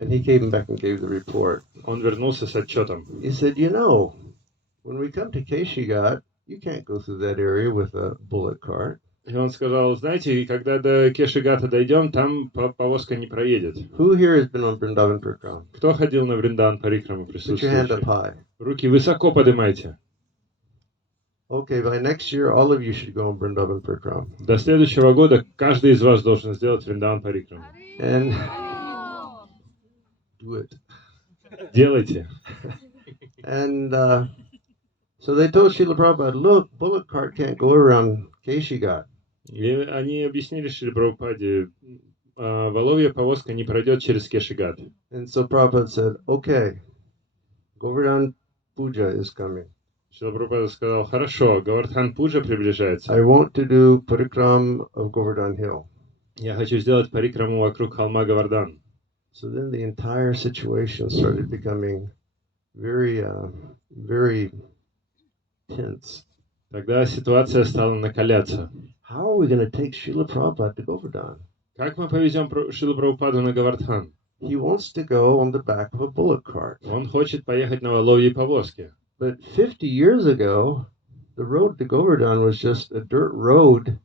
And he came back and gave the report. Он вернулся с отчетом. He said, you know, when we come to Keshigat, you can't go through that area with a bullock cart. И он сказал, знаете, когда до Кешигата дойдем, там повозка не проедет. Who here has been on Vrindavan Parikram? Кто ходил на Вриндан Парикраму Put your hand up присутствующий? high. Руки высоко поднимайте. Okay, by next year, all of you should go on Vrindavan Parikram. До следующего года каждый из вас должен сделать Вриндан Парикраму. And do it. Делайте. And so they told Srila Prabhupada, look, bullock cart can't go around Keshigat. И они объяснили Шриле Прабхупаде, воловья повозка не пройдет через Кешигат. And so Prabhupada said, okay, Govardhan Púja is coming. Шрила Прабхупада сказал, хорошо, Говардхан Пуджа приближается. I want to do parikram of Govardhan Hill. Я хочу сделать парикраму вокруг холма Говардан. So then the entire situation started becoming very tense. Тогда ситуация стала накаляться. How are we going to take Srila Prabhupada to Govardhan? Как мы повезем Шрилу Прабхупаду на Говардхан? He wants to go on the back of a bullock cart. Он хочет поехать на воловьей повозке. But 50 years ago, the road to Govardhan was just a dirt road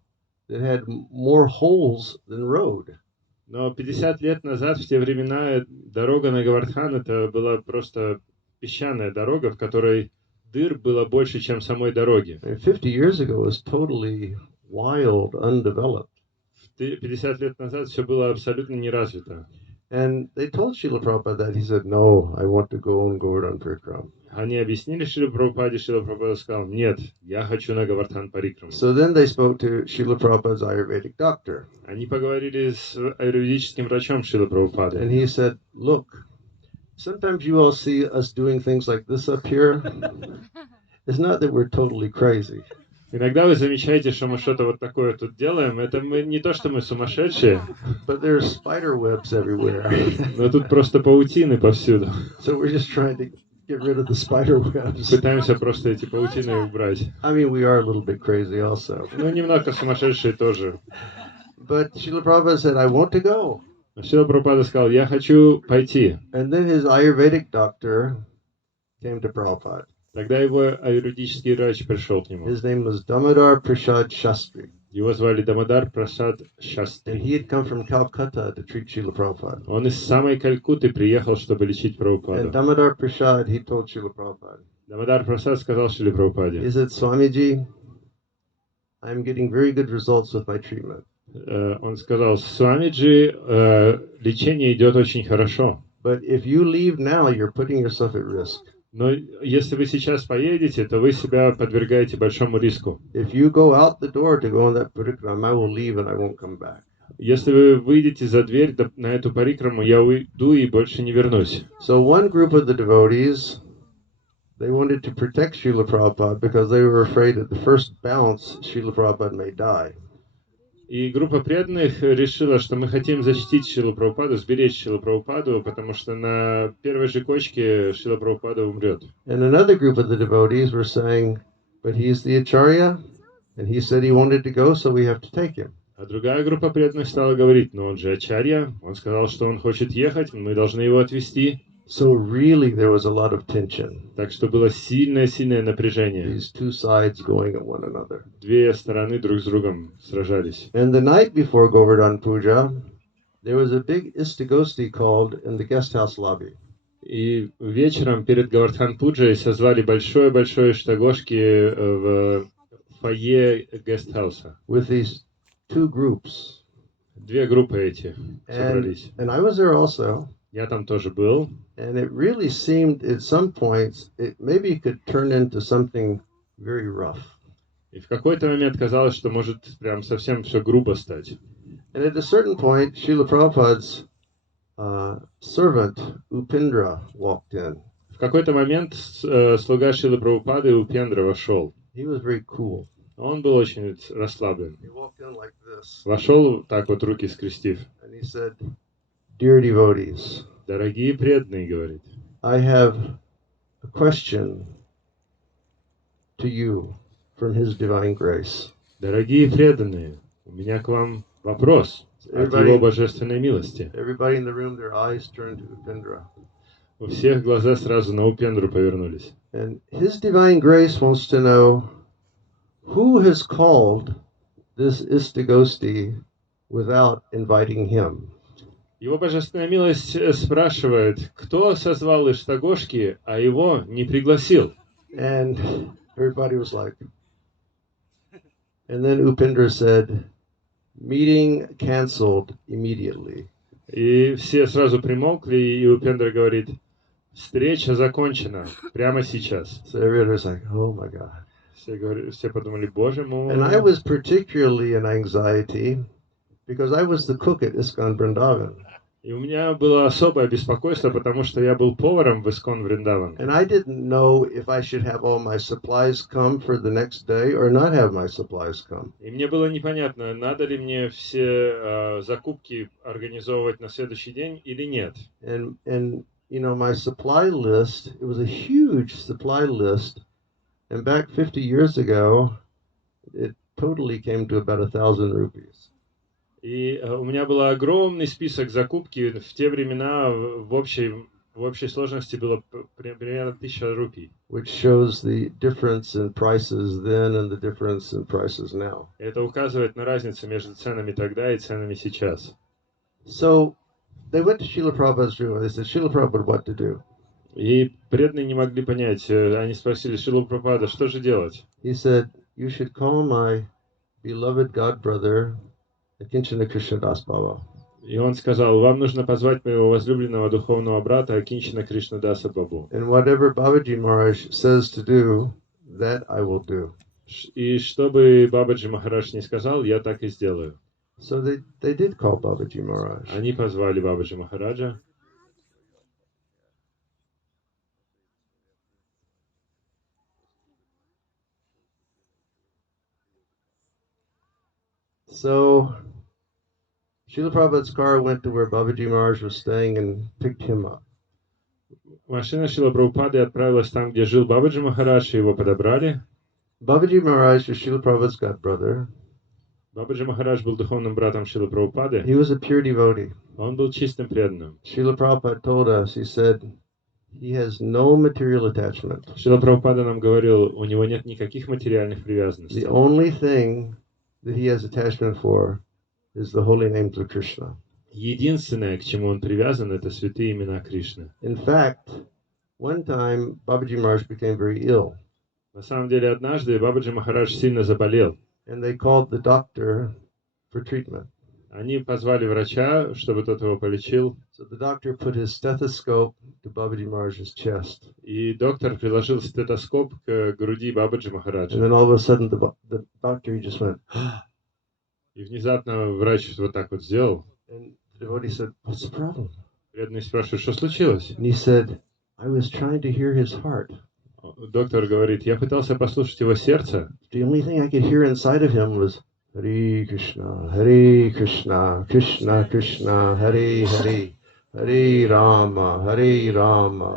that had more holes than road. Но 50 лет назад, в те времена, дорога на Говардхан это была просто песчаная дорога, в которой дыр было больше, чем самой дороги. 50 years ago was totally wild, undeveloped. 50 лет назад все было абсолютно неразвито. And they told Srila Prabhupada that. He said, no, I want to go on Govardhan Parikram. Они объяснили Шриле Прабхупаде, Шрила Прабхупада сказал, нет, я хочу на Говардхан Парикраму. So then they spoke to Srila Prabhupada's Ayurvedic doctor. Они поговорили с аюрведическим врачом Шрилы Прабхупады. And he said, look, sometimes you all see us doing things like this up here. It's not that we're totally crazy. Иногда вы замечаете, что мы что-то вот такое тут делаем. Это мы не то, что мы сумасшедшие. But there's spider webs everywhere. Но тут просто паутины повсюду. So we're just trying to get rid of the spider webs. Пытаемся просто эти паутины убрать. I mean, we are a little bit crazy also. Ну, немножко сумасшедшие тоже. But Srila Prabhupada said, I want to go. Шрила Прабхупада сказал, я хочу пойти. And then his Ayurvedic doctor came to Prabhupada. Тогда его аюрведический врач пришел к нему. His name was Damodar Prasad Shastri. Его звали Дамодар Прасад And Шастри. he had come from Calcutta to treat Srila Prabhupada. Он из самой Калькутты приехал, чтобы лечить And Прабхупаду. Damodar Prasad, he told Srila Prabhupada. Дамодар Прасад сказал Шриле He Прабхупаде, said, Swamiji, I'm getting very good results with my treatment. он сказал, Свамиджи, лечение идет очень хорошо. But if you leave now, you're putting yourself at risk. Но если вы сейчас поедете, то вы себя подвергаете большому риску. If you go out the door to go on that parikram, I will leave and I won't come back. Если вы выйдете за дверь на эту парикраму, я уйду и больше не вернусь. So one group of the devotees, they wanted to protect Srila Prabhupada because they were afraid at the first bounce, Srila Prabhupada may die. И группа преданных решила, что мы хотим защитить Шрилу Прабхупаду, сберечь Шрилу Прабхупаду, потому что на первой же кочке Шрила Прабхупада умрет. And another group of the devotees were saying, but he's the Acharya, and he said he wanted to go, so we have to take him. А другая группа преданных стала говорить, но он же ачарья, он сказал, что он хочет ехать, мы должны его отвезти. So really there was a lot of tension. Так что было сильное напряжение. These two sides going at one another. Две стороны друг с другом сражались. And the night before Govardhan Puja, there was a big istagosti called in the guest house lobby. И вечером перед Говардхан Пуджей созвали большое штагошки в фойе гестхауса. With these two groups. Две группы эти собрались. And I was there also. Я там тоже был. And it really seemed at some points, it maybe could turn into something very rough. И в какой-то момент казалось, что может прям совсем все грубо стать. And at a certain point, Srila Prabhupada's servant, Upendra, walked in. В какой-то момент слуга Шрилы Прабхупады Упендра вошел. He was very cool. Он был очень расслаблен. He walked in like this. Вошел так вот, руки скрестив. And he said, Dear devotees, Дорогие преданные, говорит, I have a question to you from His Divine Grace. Дорогие преданные, у меня к вам вопрос от Его божественной милости. Everybody in the room, their eyes turned to Upendra. У всех глаза сразу на Упендру повернулись. And His Divine Grace wants to know who has called this Istagosti without inviting him. Его божественная милость спрашивает, кто созвал Иштагошки, а его не пригласил. And everybody was like, and then Upendra said, meeting canceled immediately. И все сразу примолкли, и Упендра говорит, встреча закончена прямо сейчас. So everybody was like, oh my God. Все подумали, боже мой. And I was particularly in anxiety because I was the cook at ISKCON Vrindavan. И у меня было особое беспокойство, потому что я был поваром в ISKCON Вриндаван. And I didn't know if I should have all my supplies come for the next day or not have my supplies come. И мне было непонятно, надо ли мне все закупки организовывать на следующий день или нет. And you know, my supply list, it was a huge supply list. And back 50 years ago, it totally came to about 1,000 rupees. И у меня был огромный список закупки. В те времена в общей сложности было примерно 1000 рупий. Which shows the difference in prices then and the difference in prices now. Это указывает на разницу между ценами тогда и ценами сейчас. So they went to Srila Prabhupada's room and they said, Srila Prabhupada, what to do? И преданные не могли понять. Они спросили Шрилу Прабхупада, что же делать? He said, you should call my beloved god brother, Akinchana Krishna Das Baba. И он сказал, вам нужно позвать моего возлюбленного духовного брата Акинчана Кришна Даса Бабу. And whatever Babaji Maharaj says to do, that I will do. И что бы Бабаджи Махарадж не сказал, я так и сделаю. So they did call Babaji Maharaj. Они позвали Бабаджи Махараджа. So Srila Prabhupada's car went to where Babaji Maharaj was staying and picked him up. Машина Шрила Прабхупады отправилась там, где жил Бабаджи Махарадж, и его подобрали. Babaji Maharaj was Srila Prabhupada's god brother. Бабаджи Махарадж был духовным братом Шрилы Прабхупады. He was a pure devotee. Он был чистым преданным. Srila Prabhupada told us, he said, he has no material attachment. Шрила Прабхупада нам говорил, у него нет никаких материальных привязанностей. The only thing that he has attachment for is the holy names of Krishna. Единственное, к чему он привязан, это святые имена Кришны. In fact, one time Babaji Maharaj became very ill. На самом деле, однажды Бабаджи Махарадж сильно заболел. And they called the doctor for treatment. Они позвали врача, чтобы тот его полечил. So the doctor put his stethoscope to Babaji Maharaj's chest. И доктор приложил стетоскоп к груди Бабаджи Махараджа. And then all of a sudden the doctor, he just went, И внезапно врач вот так вот сделал. and the devotee said, what's the problem? Преданный спрашивает, что случилось? And he said, I was trying to hear his heart. Доктор говорит, я пытался послушать его сердце. The only thing I could hear inside of him was Hare Krishna, Krishna Krishna, Hare Hare, Hare Rama,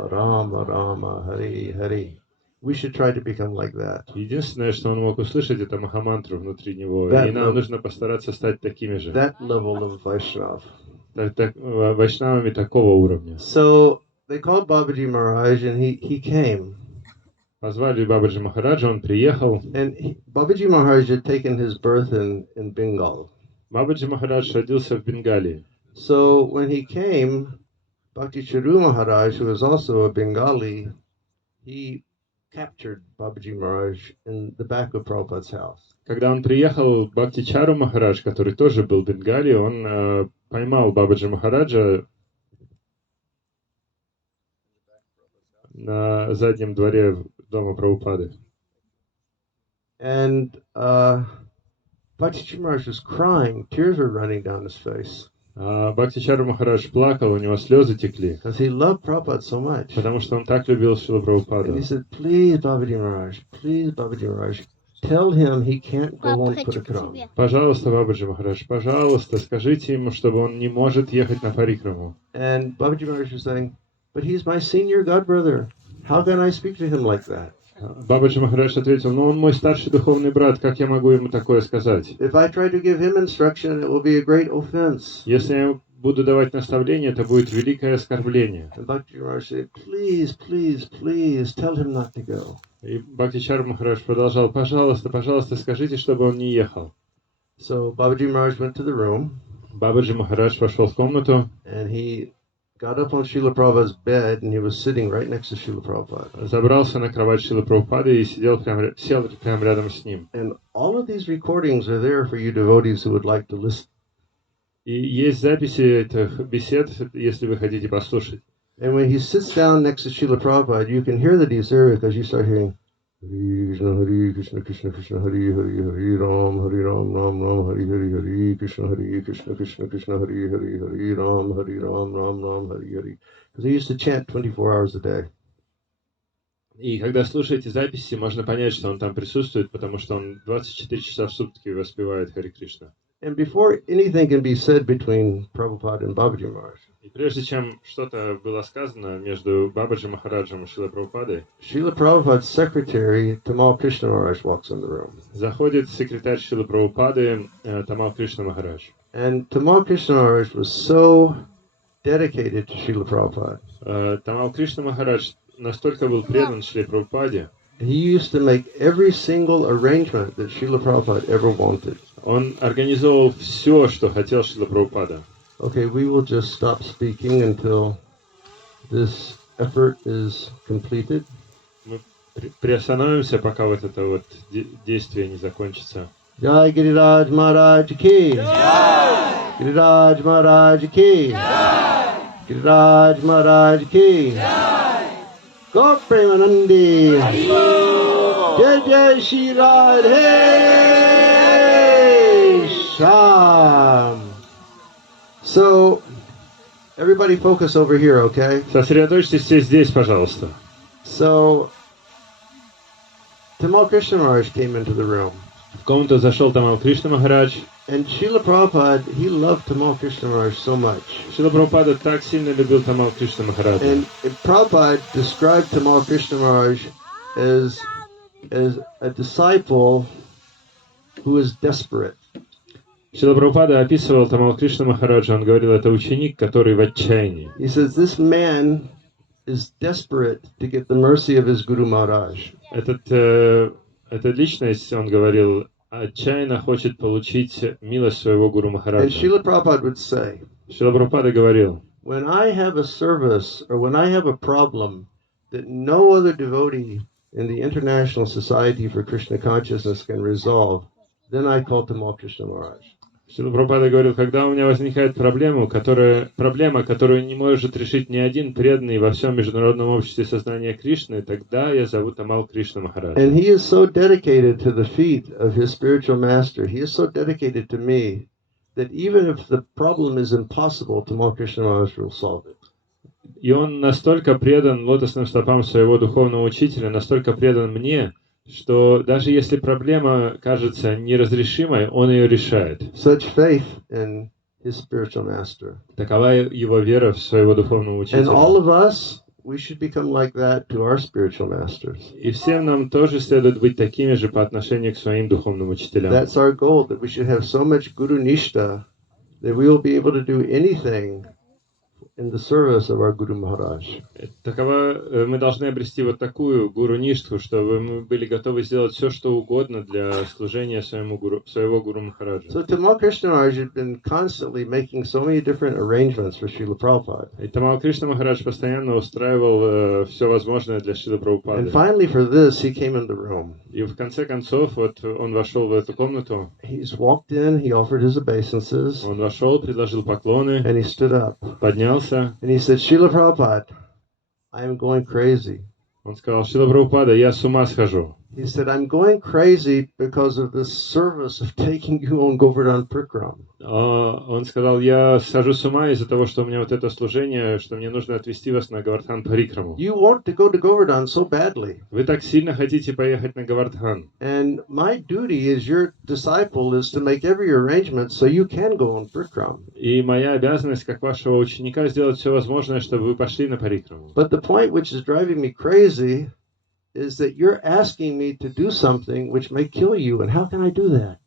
Rama Rama, Hare Hare. We should try to become like that. Единственное, что он мог услышать, это махамантру внутри него. И нам нужно постараться стать такими же. That level of Vaishnav. Вайшнавами такого уровня. So they called Babaji Maharaj and he came. Позвали Бабаджи Махараджа, он приехал. And Babaji Maharaj had taken his birth in Bengal. Бабаджи Махарадж родился в Бенгалии. So when he came, Bhakti Charu Maharaj, who was also a Bengali, he captured Babaji Maharaj in the back of Prabhupada's house. Когда он приехал, Бхакти Чару Махарадж, который тоже был в Бенгалии, он поймал Бабаджи Махараджа на заднем дворе дома Прабхупады. And Bhakti Charu Maharaj was crying, tears were running down his face. Бхакти Чару Махарадж плакал, у него слезы текли. Because he loved Prabhupada so much. Потому что он так любил Шрилу Прабхупаду. And he said, please Babaji Maharaj, tell him he can't go on Parikram. Пожалуйста, Бабаджи Махарадж, пожалуйста, скажите ему, чтобы он не может ехать на Парикраму. And Babaji Maharaj was saying, but he's my senior god brother. How can I speak to him like that? Бабаджи Махарадж ответил, ну он мой старший духовный брат, как я могу ему такое сказать? If I try to give him instruction, it will be a great offense. Если я буду давать наставление, это будет великое оскорбление. And Bhakti Maharaj said, please, please, please, tell him not to go. И Бхактичар Махарадж продолжал, пожалуйста, пожалуйста, скажите, чтобы он не ехал. So Babaji Maharaj went to the room, Бабаджи Махарадж пошел в комнату, and he got up on Srila Prabhupada's bed, and he was sitting right next to Srila Prabhupada. забрался на кровать Шрилы Прабхупады и сел прямо рядом с ним. And all of these recordings are there for you devotees who would like to listen. И есть записи этих бесед, если вы хотите послушать. And when he sits down next to Srila Prabhupada, you can hear that he's there because you start hearing Hare Krishna, Krishna Krishna, Hare Hare, Hare Ram, Ram Ram, Hare Hare, Hare Krishna, Krishna Krishna, Hare Hare, Hare Ram, Ram, Hare Hare. Because he used to chant 24 hours a day. И когда слушаете записи, можно понять, что он там присутствует, потому что он 24 часа в сутки воспевает Харе Кришна. And before anything can be said between Prabhupada and Babaji Maharaj, И прежде чем что-то было сказано между Бабаджи Махараджем и Шрилой Прабхупадой, Srila Prabhupada's secretary, Tamal Krishna Maharaj, walks in the room. заходит секретарь Шрилы Прабхупады Тамал Кришна Махарадж. And Tamal Krishna Maharaj was so dedicated to Srila Prabhupada. Тамал Кришна Махарадж настолько был предан Шриле Прабхупаде, He used to make every single arrangement that Srila Prabhupada ever wanted. он организовал все, что хотел Шрила Прабхупада. Okay, we will just stop speaking until this effort is completed. Мы приостановимся, пока вот это вот действие не закончится. Jai Giriraj Maharaj ki. Jai. Giriraj Maharaj ki. Jai. Giriraj Maharaj ki. Jai. Go Premanandi. Jai Jai Shri Radhe Sham. So, everybody focus over here, okay? Сосредоточьтесь все здесь, пожалуйста. So, Tamal Krishna Maharaj came into the room. В комнату зашел Тамал Кришна Махарадж. And Srila Prabhupada, he loved Tamal Krishna Maharaj so much. Шрила Прабхупада так сильно любил Тамал Кришна Махараджа. And Prabhupada described Tamal Krishna Maharaj as a disciple who is desperate. Шрила Прабхупада описывал Тамал Кришна Махараджа, он говорил, это ученик, который в отчаянии. He says, this man is desperate to get the mercy of his Guru Maharaj. Эта личность, он говорил, отчаянно хочет получить милость своего Гуру And Махараджа. Srila Prabhupada would say, Шрила Прабхупада говорил, when I have a service or when I have a problem that no other devotee in the International Society for Krishna Consciousness can resolve, then I call Tamal Krishna Maharaj. Шрила Прабхупада говорил, когда у меня возникает проблема, которую не может решить ни один преданный во всем международном обществе сознания Кришны, тогда я зову Тамал Кришна Махараджа. And he is so dedicated to the feet of his spiritual master, he is so dedicated to me, that even if the problem is impossible, Tamal Krishna Maharaj will solve it. И он настолько предан лотосным стопам своего духовного учителя, настолько предан мне, что даже если проблема кажется неразрешимой, он ее решает. Such faith in his spiritual master. Такова его вера в своего духовного учителя. And all of us, we should become like that to our spiritual masters. И всем нам тоже следует быть такими же по отношению к своим духовным учителям. That's our goal, that we should have so much Guru Nishta that we will be able to do anything in the service of our Guru Maharaj. Мы должны обрести вот такую гуру ништху, чтобы мы были готовы сделать все, что угодно для служения своего гуру Махараджа. So Tamal Krishna Maharaj had been constantly making so many different arrangements for Srila Prabhupada. И Тамал Кришна Махарадж постоянно устраивал все возможное для Шрилы Прабхупады. And finally for this he came in the room. И в конце концов вот он вошел в эту комнату. He's walked in, he offered his obeisances. Он вошел, предложил поклоны, and he stood up. поднялся. And he said, Srila Prabhupada, I am going crazy. Он сказал, Шрила Прабхупада, я с ума схожу. He said, I'm going crazy because of this service of taking you on Govardhan Prikram. Он сказал, я схожу с ума из-за того, что у меня вот это служение, что мне нужно отвезти вас на Говардхан Парикраму. You want to go to Govardhan so badly. Вы так сильно хотите поехать на Говардхан. And my duty as your disciple is to make every arrangement so you can go on Prikram. И моя обязанность, как вашего ученика, сделать все возможное, чтобы вы пошли на Парикраму. But the point which is driving me crazy is that you're asking me to do something which may kill you, and how can I do that?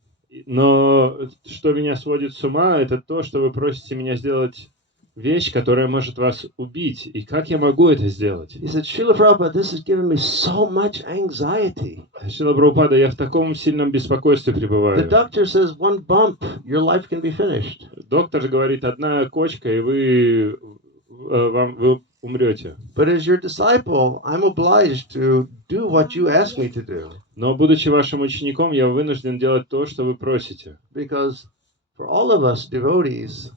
Но что меня сводит с ума, это то, что вы просите меня сделать вещь, которая может вас убить. И как я могу это сделать? He said, Srila Prabhupada, this has given me so much anxiety. Шрила Прабхупада, я в таком сильном беспокойстве The пребываю. doctor says one bump, your life can be finished. Доктор говорит, одна кочка, и вы умрете. But as your disciple, I'm obliged to do what you ask me to do. Но, будучи вашим учеником, я вынужден делать то, что вы просите. Because for all of us devotees,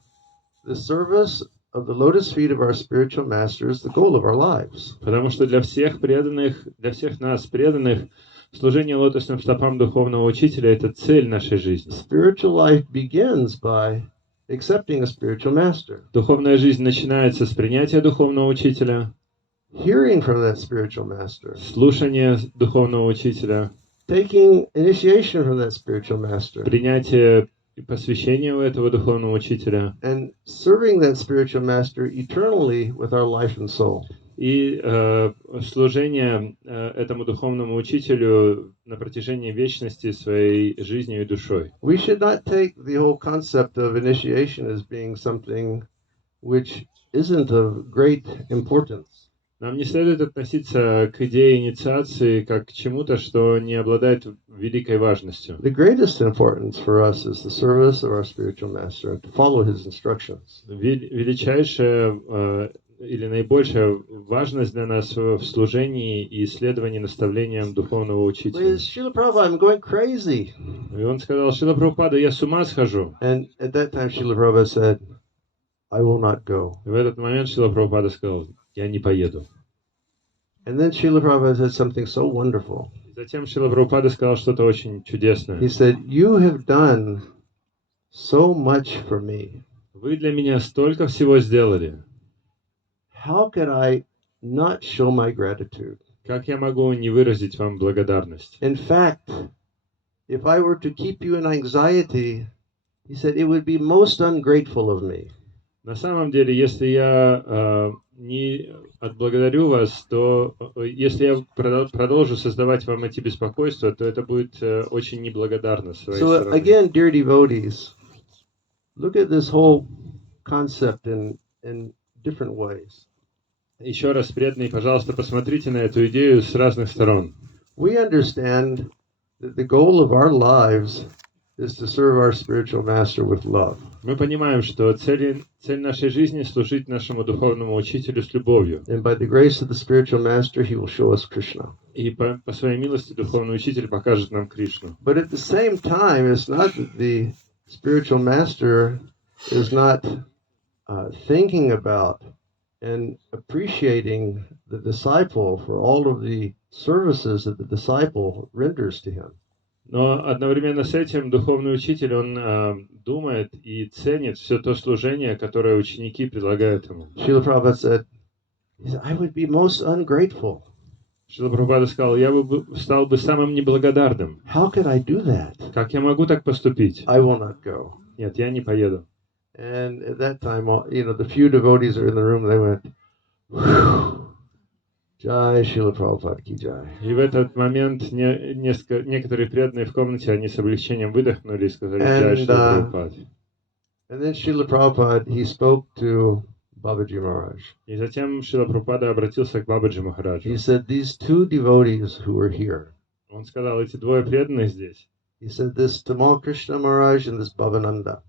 the service of the lotus feet of our spiritual master is the goal of our lives. Потому что для всех преданных, для всех нас преданных, служение лотосным стопам духовного учителя – это цель нашей жизни. Spiritual life begins by accepting a spiritual master. Духовная жизнь начинается с принятия духовного учителя, Hearing from that spiritual master. слушания духовного учителя, Taking initiation from that spiritual master. принятие и посвящение у этого духовного учителя And serving that spiritual master eternally with our life and soul. и служение этому духовному учителю на протяжении вечности своей жизнью и душой. We should not take the whole concept of initiation as being something which isn't of great importance. Нам не следует относиться к идее инициации как к чему-то, что не обладает великой важностью. The greatest importance for us is the service of our spiritual master and to follow his instructions. Величайшая или наибольшая важность для нас в служении и исследовании наставлениям духовного учителя. Srila Prabhupada, I'm going crazy. И он сказал, Шрила Прабхупада, я с ума схожу. And at that time, Srila Prabhupada said, I will not go. И в этот момент Шрила Прабхупада сказал, я не поеду. And then Srila Prabhupada said something so wonderful. Затем Шрила Прабхупада сказал что-то очень чудесное. He said, you have done so much for me. Вы для меня столько всего сделали. How could I not show my gratitude? Как я могу не выразить вам благодарность? In fact, if I were to keep you in anxiety, he said, it would be most ungrateful of me. На самом деле, если я не отблагодарю вас, то если я продолжу создавать вам эти беспокойства, то это будет очень неблагодарно с своей стороны. So again, dear devotees, look at this whole concept in different ways. Еще раз, преданные, пожалуйста, посмотрите на эту идею с разных сторон. We understand that the goal of our lives is to serve our spiritual master with love. Мы понимаем, что цель нашей жизни — служить нашему духовному учителю с любовью. And by the grace of the spiritual master, he will show us Krishna. И по своей милости духовный учитель покажет нам Кришну. But at the same time, it's not that the spiritual master is not thinking about and appreciating the disciple for all of the services that the disciple renders to him. Но одновременно с этим духовный учитель, он думает и ценит все то служение, которое ученики предлагают ему. Srila Prabhupada said, I would be most ungrateful. Шрила Прабхупада сказал, я бы стал бы самым неблагодарным. How could I do that? Как я могу так поступить? I will not go. Нет, я не поеду. And at that time, the few devotees are in the room, they went, Jai Srila Prabhupada ki jai. И в этот момент некоторые преданные в комнате, они с облегчением выдохнули и сказали, Джай Шрила Прабхупада. And then Srila Prabhupada, he spoke to Babaji Maharaj. И затем Шрила Прабхупада обратился к Бабаджи Махараджу. He said, these two devotees who were here. Он сказал, эти двое преданных здесь. He said, this Tamal Krishna Maharaj and this Bhavananda.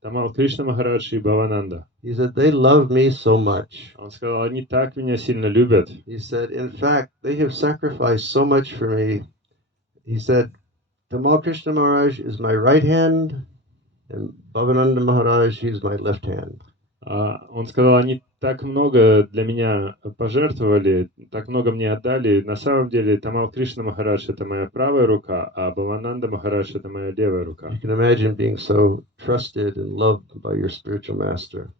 Тамал Кришна Махарадж и Бхавананда. He said, they love me so much. Он сказал, они так меня сильно любят. He said, in fact, they have sacrificed so much for me. He said, Tamal Krishna Maharaj is my right hand, and Bhavananda Maharaj, he is my left hand. Он сказал, они так много для меня пожертвовали, так много мне отдали. На самом деле, Тамал Кришна Махарадж — это моя правая рука, а Бхавананда Махарадж — это моя левая рука. You can imagine being so trusted and loved by your spiritual master.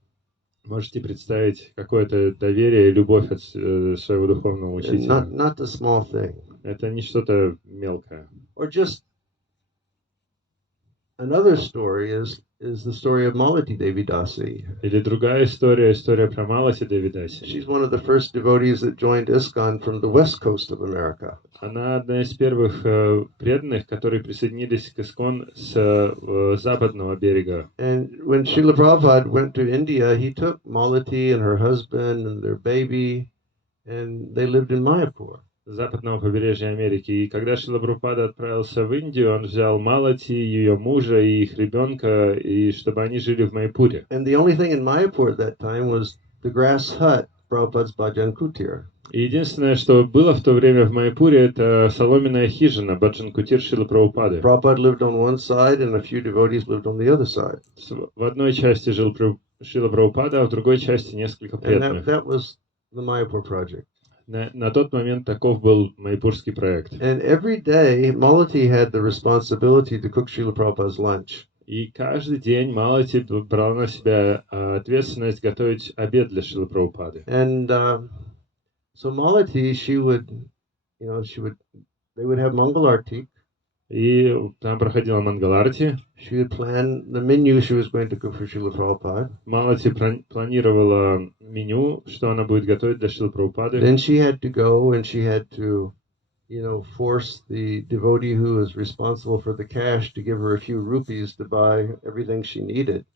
Можете представить какое-то доверие и любовь от своего духовного учителя. Not a small thing. Это не что-то мелкое. Or just another story is the story of Malati Devi Dasi. Или другая история, история про Малати Девидаси. She's one of the first devotees that joined ISKCON from the west coast of America. Она одна из первых преданных, которые присоединились к ИСККОН с западного берега. And when Srila Prabhupada went to India, he took Malati and her husband and their baby, and they lived in Mayapur. Западного побережья Америки. И когда Шрила Прабхупада отправился в Индию, он взял Малати, ее мужа и их ребенка, и чтобы они жили в Майпуре. And the only thing in Mayapur at that time was the grass hut, Prabhupada's Bhajan Kutir. И единственное, что было в то время в Майпуре, это соломенная хижина, Баджан Кутир Шрилы Прабхупады. Prabhupada lived on one side, and a few devotees lived on the other side. В одной части жил Шрила Прабхупада, а в другой части несколько And преданных. that was the Mayapur project. На тот момент таков был майпурский проект. And every day, Malati had the responsibility to cook Srila Prabhupada's lunch. И каждый день Малати брала на себя ответственность готовить обед для Шрилы Прабхупады. And so Malati, they would have Mangal Arti. И там проходила Мангаларти. She would plan the menu she was going to cook for Srila Prabhupada. Малати планировала меню, что она будет готовить для Шрилы Прабхупады. Then she had to go and she had to, force the devotee who was responsible for the cash to give her a few rupees to buy everything she needed.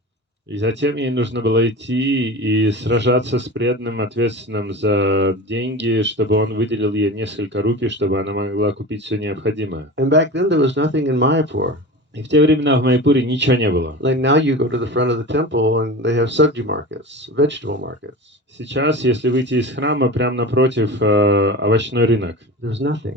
И затем ей нужно было идти и сражаться с преданным, ответственным за деньги, чтобы он выделил ей несколько рупий, чтобы она могла купить все необходимое. And back then there was nothing in Mayapur. И в те времена в Майпуре ничего не было. Like now you go to the front of the temple and they have sabji markets, vegetable markets. Сейчас, если выйти из храма, прямо напротив овощной рынок. There's nothing.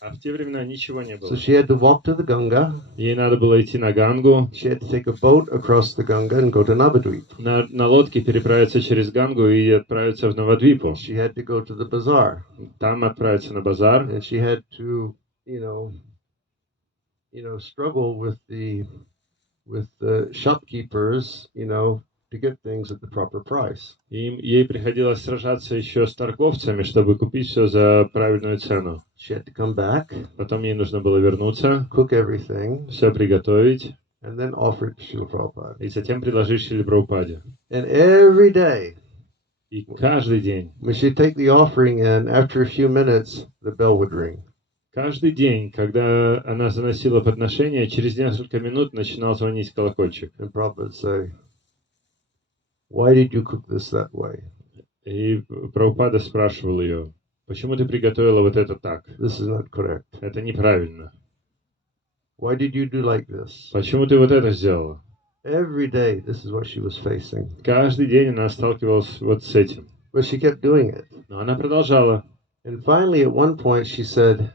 А в те времена ничего не было. So she had to walk to the Ganga. Ей надо было идти на Гангу. She had to take a boat across the Ganga and go to Navadvip. На лодке переправиться через Гангу и отправиться в Навадвипу. She had to go to the bazaar. Там отправиться на базар. And she had to, struggle with the shopkeepers, to get things at the proper price. И ей приходилось сражаться еще с торговцами, чтобы купить все за правильную цену. She had to come back, Потом ей нужно было вернуться, cook everything, все приготовить, and then offer it to Srila Prabhupada. и затем предложить Шриле Прабхупаде. And every day, И каждый день, when she'd take the offering in, after a few minutes, the bell would ring. каждый день, когда она заносила подношение, через несколько минут начинал звонить колокольчик. And Prabhupada would say, "Why did you cook this that way? И Прабхупада спрашивал ее, почему ты приготовила вот это так? This is not correct. Это неправильно. Why did you do like this?" Почему ты вот это сделала? Every day, this is what she was facing. Каждый день она сталкивалась вот с этим. But she kept doing it. Но она продолжала. And finally, at one point, she said,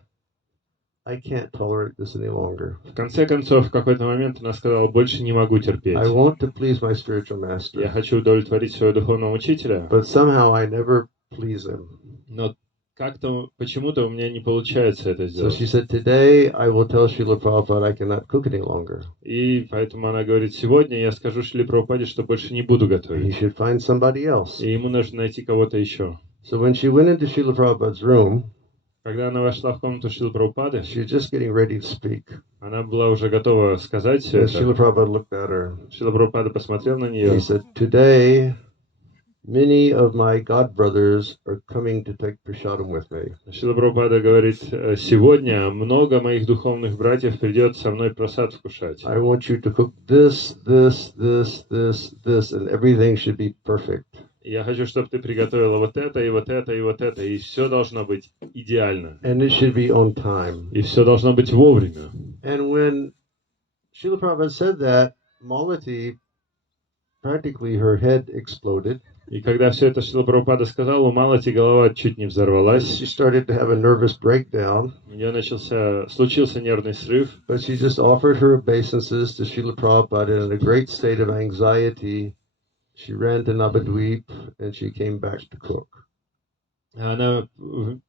"I can't tolerate this any longer. В конце концов, в какой-то момент она сказала, больше не могу терпеть. I want to please my spiritual Я master, хочу удовлетворить своего духовного учителя, but somehow I never please him." но как-то, почему-то у меня не получается это So сделать. she said, "Today I will tell Srila Prabhupada I cannot cook any longer. И поэтому она говорит, сегодня я скажу Шриле Прабхупаде, что больше не буду He готовить. should find somebody else." И ему нужно найти кого-то еще. So when she went into Srila Prabhupada's room, Когда она вошла в комнату Шрилы Прабхупады, she was just getting ready to speak. она была уже готова сказать все And это. Srila Prabhupada looked at her. Шрила Прабхупада посмотрел на He нее. said, "Today, many of my god brothers are coming to take prasadam with me. Шрила Прабхупада говорит, сегодня много моих духовных братьев придет со мной просад вкушать. I want you to cook this, and everything should be perfect." Я хочу, чтобы ты приготовила вот это, и вот это, и вот это, и все должно быть идеально. And it should be on time. И все должно быть вовремя. And when Srila Prabhupada said that, Malati, practically her head exploded. И когда все это Шрила Прабхупада сказал, у Малати голова чуть не взорвалась. She started to have a nervous breakdown. У нее случился нервный срыв. But she just offered her obeisances to Srila Prabhupada, and in a great state of anxiety, she ran to Navadvip and she came back to cook. Она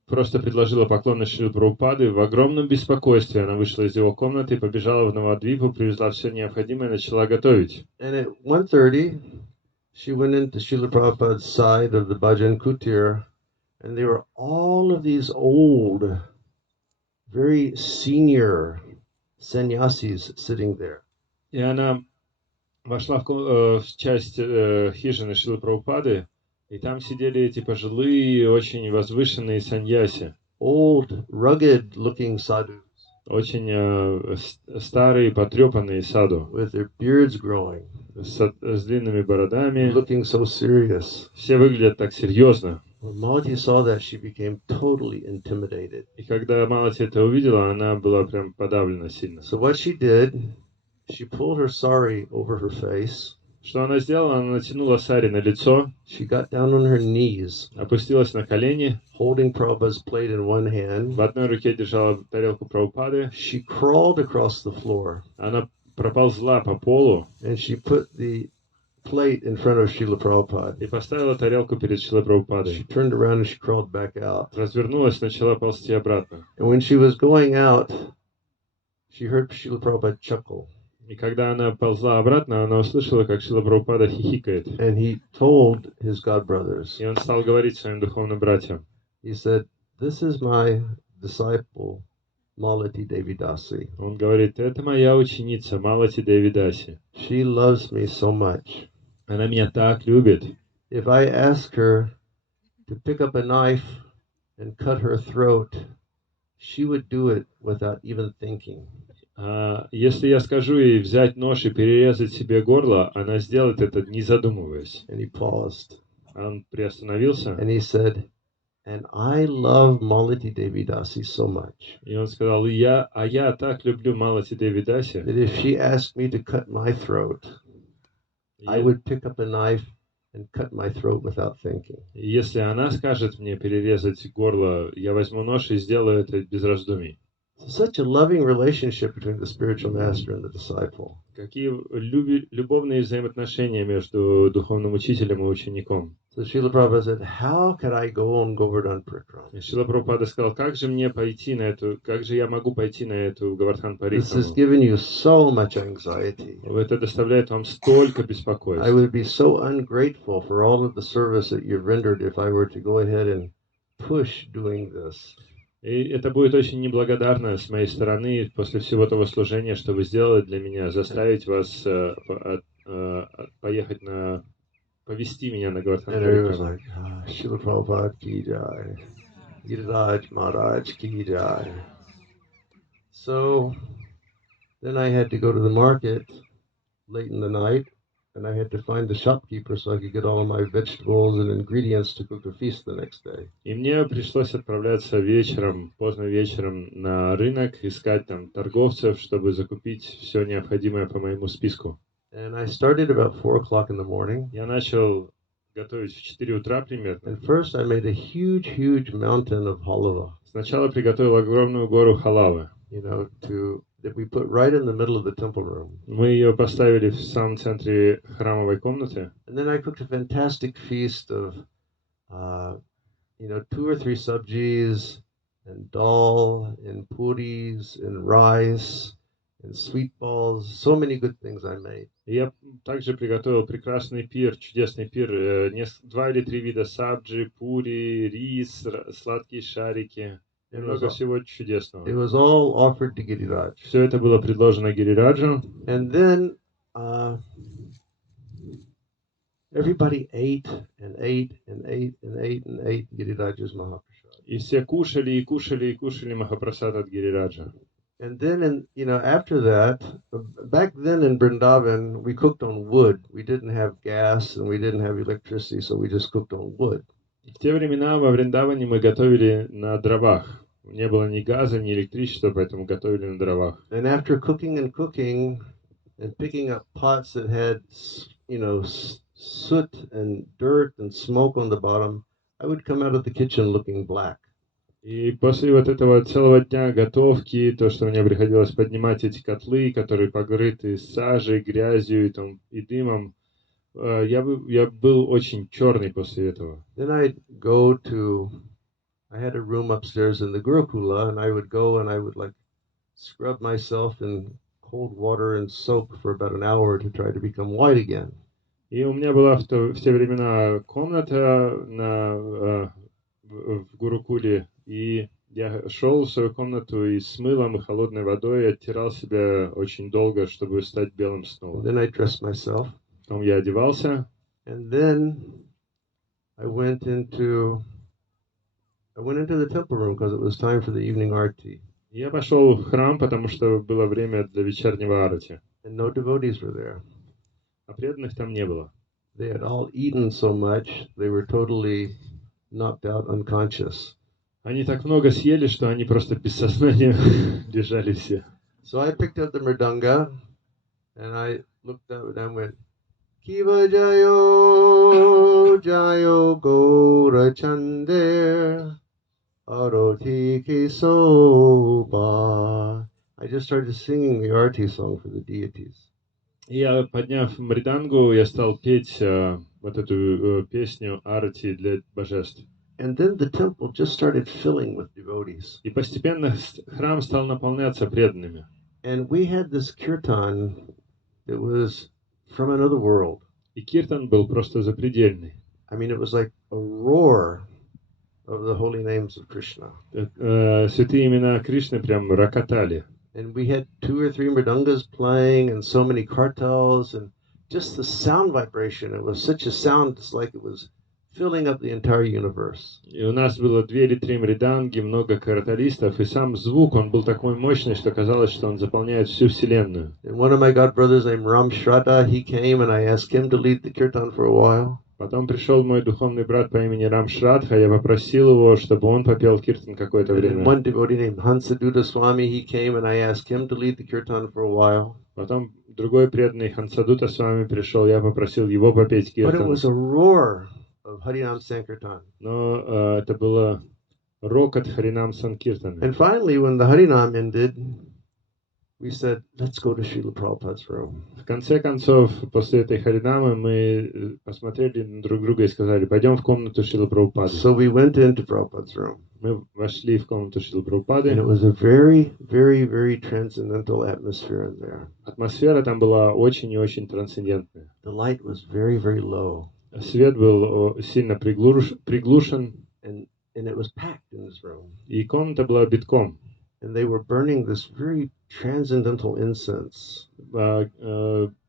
просто предложила поклоны Шриле Прабхупады. В огромном беспокойстве она вышла из его комнаты, побежала в Навадвипу, привезла все необходимое и начала готовить. And at 1:30, she went into Srila Prabhupada's side of the Bhajan Kutir, and there were all of these old, very senior sannyasis sitting there. И она вошла в часть хижины Шрилы Прабхупады, и там сидели эти пожилые, очень возвышенные саньяси. Old, rugged-looking sadhus. Очень старые, потрепанные саду. With their beards growing. С длинными бородами. Looking so serious. Все выглядят так серьезно. When Malati saw that, she became totally intimidated. И когда Малати это увидела, она была прям подавлена сильно. So what she did, she pulled her sari over her face. Что она сделала? Она натянула сари на лицо. She got down on her knees. Опустилась на колени. Holding Prabhupada's plate in one hand. В одной руке держала тарелку Прабхупады. She crawled across the floor. Она проползла по полу. And she put the plate in front of Srila Prabhupada. И поставила тарелку перед Шрилой Прабхупадой. She turned around and she crawled back out. Развернулась, начала ползти обратно. And when she was going out, she heard Srila Prabhupada chuckle. И когда она ползла обратно, она услышала, как Шрила Прабхупада хихикает. And he told his godbrothers. И он стал говорить своим духовным братьям. He said, "This is my disciple, Malati Devidasi." Он говорит, это моя ученица, Малати Девидаси. She loves me so much. Она меня так любит. If I ask her to pick up a knife and cut her throat, she would do it without even thinking. Если я скажу ей взять нож и перерезать себе горло, она сделает это, не задумываясь. And he paused. Он приостановился. And he said, "And I love Malati Devidasi so much." И он сказал, я так люблю Малати Девидаси. That if she asked me to cut my throat, I would pick up a knife and cut my throat without thinking. Если она скажет мне перерезать горло, я возьму нож и сделаю это без раздумий. Such a loving relationship between the spiritual master and the disciple. Какие любовные взаимоотношения между духовным учителем и учеником. So Srila Prabhupada said, "How could I go on Govardhan Parikrama?" Шрила Прабхупада сказал, как же я могу пойти на эту Говардхан This has Парикраму? given you so much anxiety. Это доставляет вам столько I беспокойств. would be so ungrateful for all of the service that you've rendered if I were to go ahead and push doing this. И это будет очень неблагодарно с моей стороны после всего того служения, что вы сделали для меня, заставить вас поехать повести меня на Говардхан And it was Парикраму. like, Srila Prabhupada ki jai, Giriraj Maharaj ki jai. So then I had to go to the market late in the night, and I had to find the shopkeeper so I could get all of my vegetables and ingredients to cook a feast the next day. И мне пришлось отправляться поздно вечером на рынок, искать там торговцев, чтобы закупить все необходимое по моему списку. And I started about 4 o'clock in the morning. Я начал готовить в 4 утра примерно. And first I made a huge mountain of halava. Сначала приготовил огромную гору халавы. That we put right in the middle of the temple room. Мы ее поставили в самом центре храмовой комнаты. And then I cooked a fantastic feast of, 2 or 3 sabjis, and dal, and puris, and rice, and sweet balls. So many good things I made. И я также приготовил прекрасный пир, чудесный пир. 2 или 3 вида сабджи, пури, рис, сладкие шарики. Много всего чудесного. It was all offered to Giriraj. Все это было предложено Гирираджу. And then everybody ate and ate and ate and ate and ate Giriraj's Mahaprasad. И все кушали и кушали и кушали Махапрасад от Гирираджа. And then, after that, back then in Vrindavan, we cooked on wood. We didn't have gas and we didn't have electricity, so we just cooked on wood. В те времена во Вриндаване мы готовили на дровах. Не было ни газа, ни электричества, поэтому готовили на дровах. And after cooking and picking up pots that had, soot and dirt and smoke on the bottom, I would come out of the kitchen looking black. И после вот этого целого дня готовки, то, что мне приходилось поднимать эти котлы, которые покрыты сажей, грязью и дымом, я был очень черный после этого. Then I had a room upstairs in the Gurukula, and I would go and I would scrub myself in cold water and soap for about an hour to try to become white again. И у меня была в те времена комната в Гурукуле, и я шел в свою комнату и с мылом и холодной водой оттирал себя очень долго, чтобы стать белым снова. Then I dressed myself. Потом я одевался. And then I went into the temple room because it was time for the evening arti. Я пошел в храм, потому что было время для вечернего арати. And no devotees were there. А преданных там не было. They had all eaten so much, they were totally knocked out unconscious. Они так много съели, что они просто без сознания лежали все. So I picked up the mridanga and I looked up and I went, Kiva Jayo Jayo Gora Chander Aroti Kisoba. I just started singing the arti song for the deities. И я, подняв мриданку, я стал петь вот эту песню арати для божеств. And then the temple just started filling with devotees. И постепенно храм стал наполняться преданными. And we had this kirtan that was from another world. И киртан был просто запредельный. I mean, it was like a roar of the holy names of Krishna. Святые имена Кришны прям рокотали. And we had 2 or 3 mridangas playing and so many kartals and just the sound vibration. It was such a sound, it's like it was filling up the entire universe. И у нас было 2 или 3 мриданги, много караталистов, и сам звук, он был такой мощный, что казалось, что он заполняет всю вселенную. And one of my god brothers named Ram Shraddha, he came and I asked him to lead the kirtan for a while. Потом пришел мой духовный брат по имени Рам Шрадха, я попросил его, чтобы он попел киртан какое-то время. One devotee named Hansaduta Swami, he came and I asked him to lead the kirtan for a while. Потом другой преданный Хансадута с вами пришел, я попросил его попеть But it киртан. was a roar of Harinam Sankirtan. Но это было рокот Харинам Санкиртана. And finally, when the Harinam ended, we said, let's go to Srila Prabhupada's room. В конце концов, после этой Харинамы мы посмотрели на друг друга и сказали, пойдем в комнату Шрилы Прабхупады. So we went into Prabhupada's room. Мы вошли в комнату Шрилы Прабхупады. And it was a very, very, very transcendental atmosphere in there. Атмосфера там была очень и очень трансцендентная. The light was very, very low. Свет был сильно приглушен. And it was packed in this room. И комната была битком. And they were burning this very transcendental incense.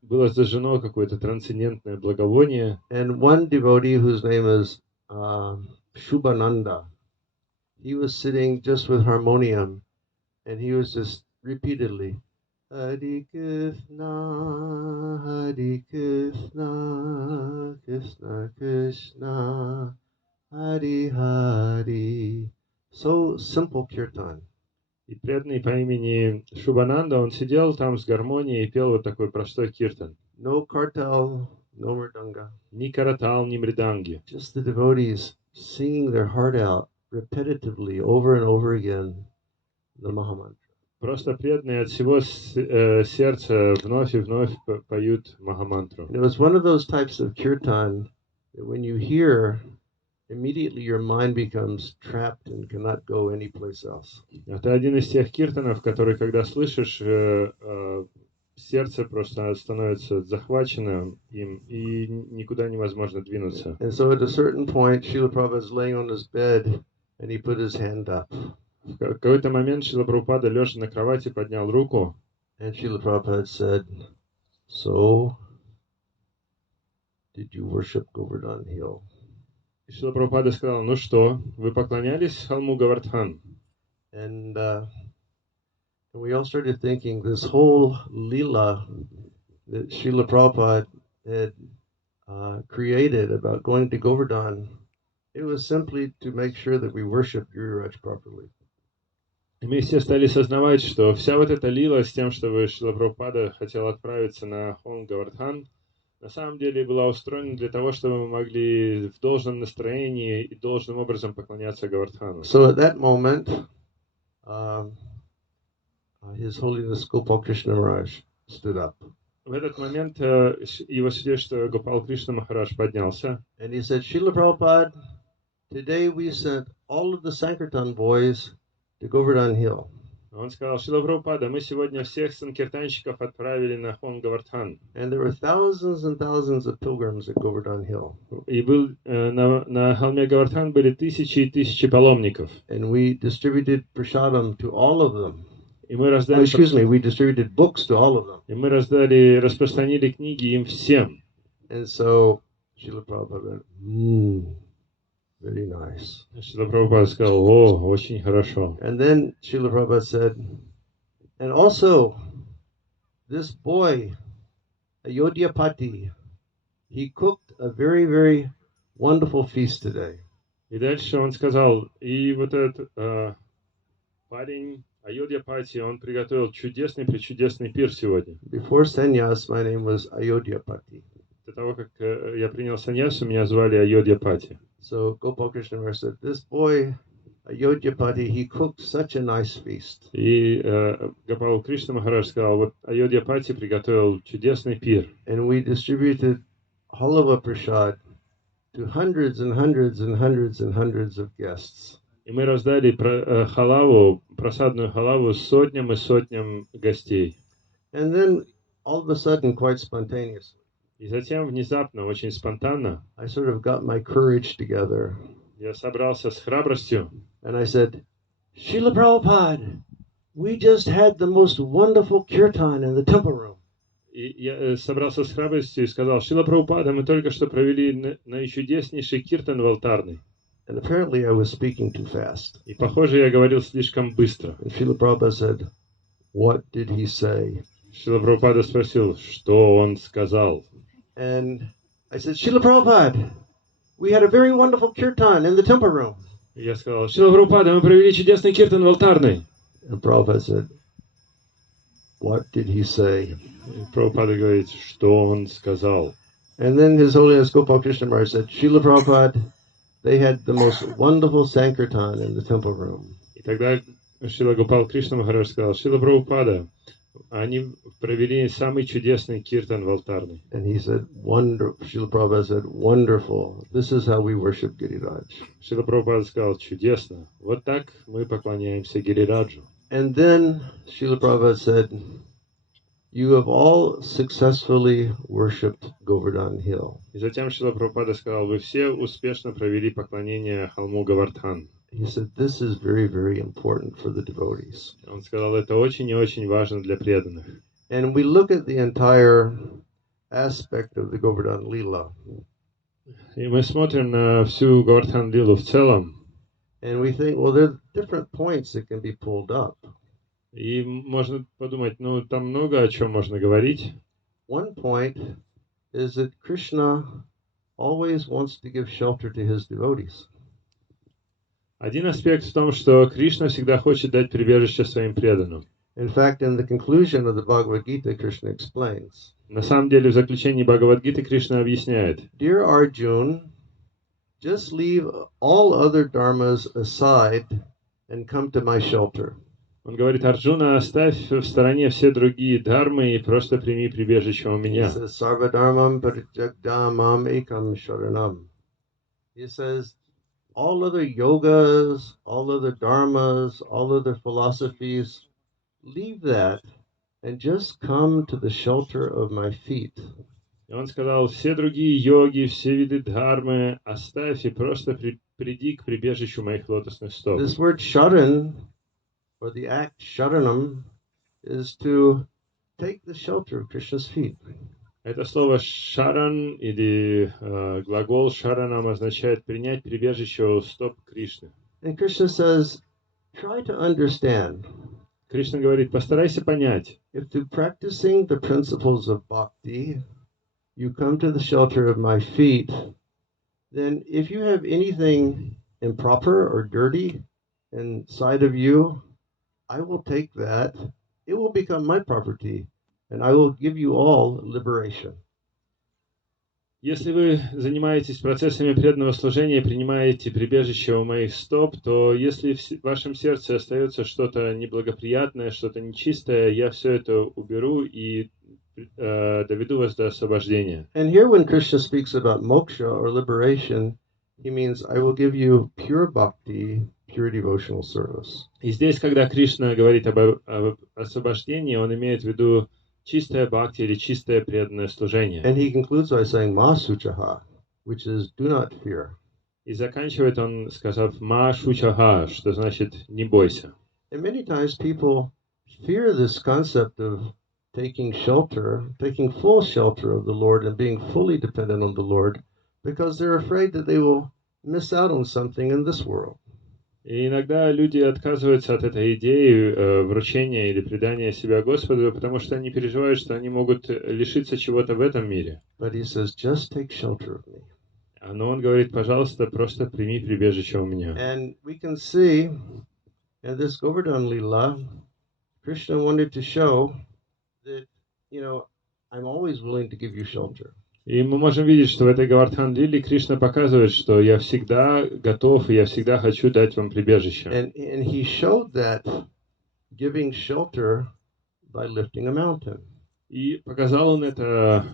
Было зажжено какое-то трансцендентное благовоние. And one devotee whose name is Shubhananda, he was sitting just with harmonium, and he was just repeatedly, Hare Krishna, Hare Krishna, Krishna Krishna, Hare Hare. So simple kirtan. И преданный по имени Шубананда, он сидел там с гармонией и пел вот такой простой киртан. No kartal, no mridanga. Ни каратал, ни мриданги. Just the devotees singing their heart out repetitively over and over again the Mahamantra. Просто преданные от всего сердца вновь и вновь поют Махамантру. And it was one of those types of kirtan that when you hear, immediately your mind becomes trapped and cannot go anyplace else. Это один из тех киртанов, который, когда слышишь, сердце просто становится захваченным им, и никуда невозможно двинуться. And so at a certain point, Srila Prabhupada is laying on his bed and he put his hand up. В какой-то момент Шрила Прабхупада, лежа на кровати, поднял руку. And Srila Prabhupada said, so, did you worship Govardhan Hill? И Шрила Прабхупада сказал, ну что, вы поклонялись холму Говардхан? And we all started thinking this whole lila that Srila Prabhupada had created about going to Govardhan, it was simply to make sure that we worship Guru Raj properly. И мы все стали сознавать, что вся вот эта лила с тем, что Шрила Прабхупада хотел отправиться на холм Говардхан, на самом деле была устроена для того, чтобы мы могли в должном настроении и должным образом поклоняться Говардхану. So at that moment, His Holiness Gopal Krishna Maharaj stood up. В этот момент его святейшество Гопал Кришна Махарадж поднялся. And he said, Srila Prabhupada, today we sent all of the Sankirtan boys to Govardhan Hill. Он сказал: Шрила Прабхупада, мы сегодня всех санкиртанщиков отправили на холм Говардхан. And there were thousands and thousands of pilgrims at Govardhan Hill. И на холме Говардхан были тысячи и тысячи паломников. And we distributed prasadam to all of them. И мы раздали, we distributed books to all of them. И мы распространили книги им всем. And so Srila Prabhupada went, very nice. Шрила Прабхупада сказал: о, очень хорошо. And then Srila Prabhupada said, and also this boy, Ayodhyapati, he cooked a very, very wonderful feast today. И дальше он сказал, и вот этот парень Ayodhyapati, он приготовил чудесный пир сегодня. Before sannyas, my name was Ayodhyapati. До того, как я принял саньясу, меня звали Ayodhyapati. So Gopal Krishna Maharaj said, this boy, Ayodhyapati, he cooked such a nice feast. И Гопал Кришна Махарадж сказал: вот Ayodhyapati приготовил чудесный пир. And we distributed halava prasad to hundreds and hundreds and hundreds and hundreds of guests. И мы раздали просадную халаву сотням и сотням гостей. And then, all of a sudden, quite spontaneously, И затем внезапно, очень спонтанно, I sort of got my courage together. я собрался с храбростью. And I said, Srila Prabhupada, we just had the most wonderful kirtan in the temple room. И я собрался с храбростью и сказал: Шрила Прабхупада, мы только что провели наичудеснейший киртан в алтарной. And apparently I was speaking too fast. И, похоже, я говорил слишком быстро. And Srila Prabhupada said, what did he say? Шрила Прабхупада спросил, что он сказал. And I said, Srila Prabhupada, we had a very wonderful kirtan in the temple room. И я сказал: Шрила Прабхупада, мы провели чудесный киртан в алтарной. And Prabhupada said, what did he say? И Прабхупада говорит, что он сказал. And then His Holiness Gopal Krishna Maharaj said, Srila Prabhupada, they had the most wonderful sankirtan in the temple room. И тогда Шрила Гопал Кришна Махарадж сказал: Шрила Прабхупада, они провели самый чудесный киртан в алтарной. And he said, Srila Prabhupada said, wonderful. This is how we worship Giriraj. Шрила Прабхупада сказал: чудесно. Вот так мы поклоняемся Гирираджу. And then Srila Prabhupada said, you have all successfully worshipped Govardhan Hill. И затем Шрила Прабхупада сказал: вы все успешно провели поклонение холму Говардхан. He said, this is very, very important for the devotees. Он сказал: это очень и очень важно для преданных. And we look at the entire aspect of the Govardhan Lila. И мы смотрим на всю Говардхан Лилу в целом. And we think, well, there are different points that can be pulled up. И можно подумать, ну, там много о чем можно говорить. One point is that Krishna always wants to give shelter to his devotees. Один аспект в том, что Кришна всегда хочет дать прибежище своим преданным. In fact, in the conclusion of the Bhagavad Gita, Krishna explains. На самом деле, в заключении Бхагавад-гиты Кришна объясняет: Dear Arjuna, just leave all other dharmas aside and come to my shelter. Он говорит: Арджуна, оставь в стороне все другие дхармы и просто прими прибежище у меня. He says, Sarva dharmam parijagdamam ekam sharanam. He says, all other yogas, all other dharmas, all other philosophies, leave that and just come to the shelter of my feet. И он сказал: все другие йоги, все виды дхармы оставь и просто приди к прибежищу моих лотосных стоп. This word sharan, or the act sharanam, is to take the shelter of Krishna's feet. Это слово шаран или глагол шаранам означает принять прибежище у стоп Кришны. And Krishna says, try to understand. Кришна говорит: постарайся понять. If through practicing the principles of bhakti, you come to the shelter of my feet, then if you have anything improper or dirty inside of you, I will take that. It will become my property, and I will give you all liberation. Если вы занимаетесь процессами преданного служения и принимаете прибежище у моих стоп, то если в вашем сердце остается что-то неблагоприятное, что-то нечистое, я все это уберу и доведу вас до освобождения. And here when Krishna speaks about moksha or liberation, he means I will give you pure bhakti, pure devotional service. И здесь, когда Кришна говорит об освобождении, он имеет в виду чистое бхакти или чистое преданное служение. And he concludes by saying, Ma suchaha, which is do not fear. И заканчивает он, сказав «ма шучаха», что значит «не бойся». And many times people fear this concept of taking shelter, taking full shelter of the Lord and being fully dependent on the Lord, because they're afraid that they will miss out on something in this world. И иногда люди отказываются от этой идеи вручения или предания себя Господу, потому что они переживают, что они могут лишиться чего-то в этом мире. But he says, just take shelter of me. Но он говорит, пожалуйста, просто прими прибежище у меня. And we can see in this Govardhan Lila, Krishna wanted to show that, I'm always willing to give you shelter. И мы можем видеть, что в этой Говардхан Лиле Кришна показывает, что я всегда готов и я всегда хочу дать вам прибежище. And he showed that giving shelter by lifting a mountain. И показал он это,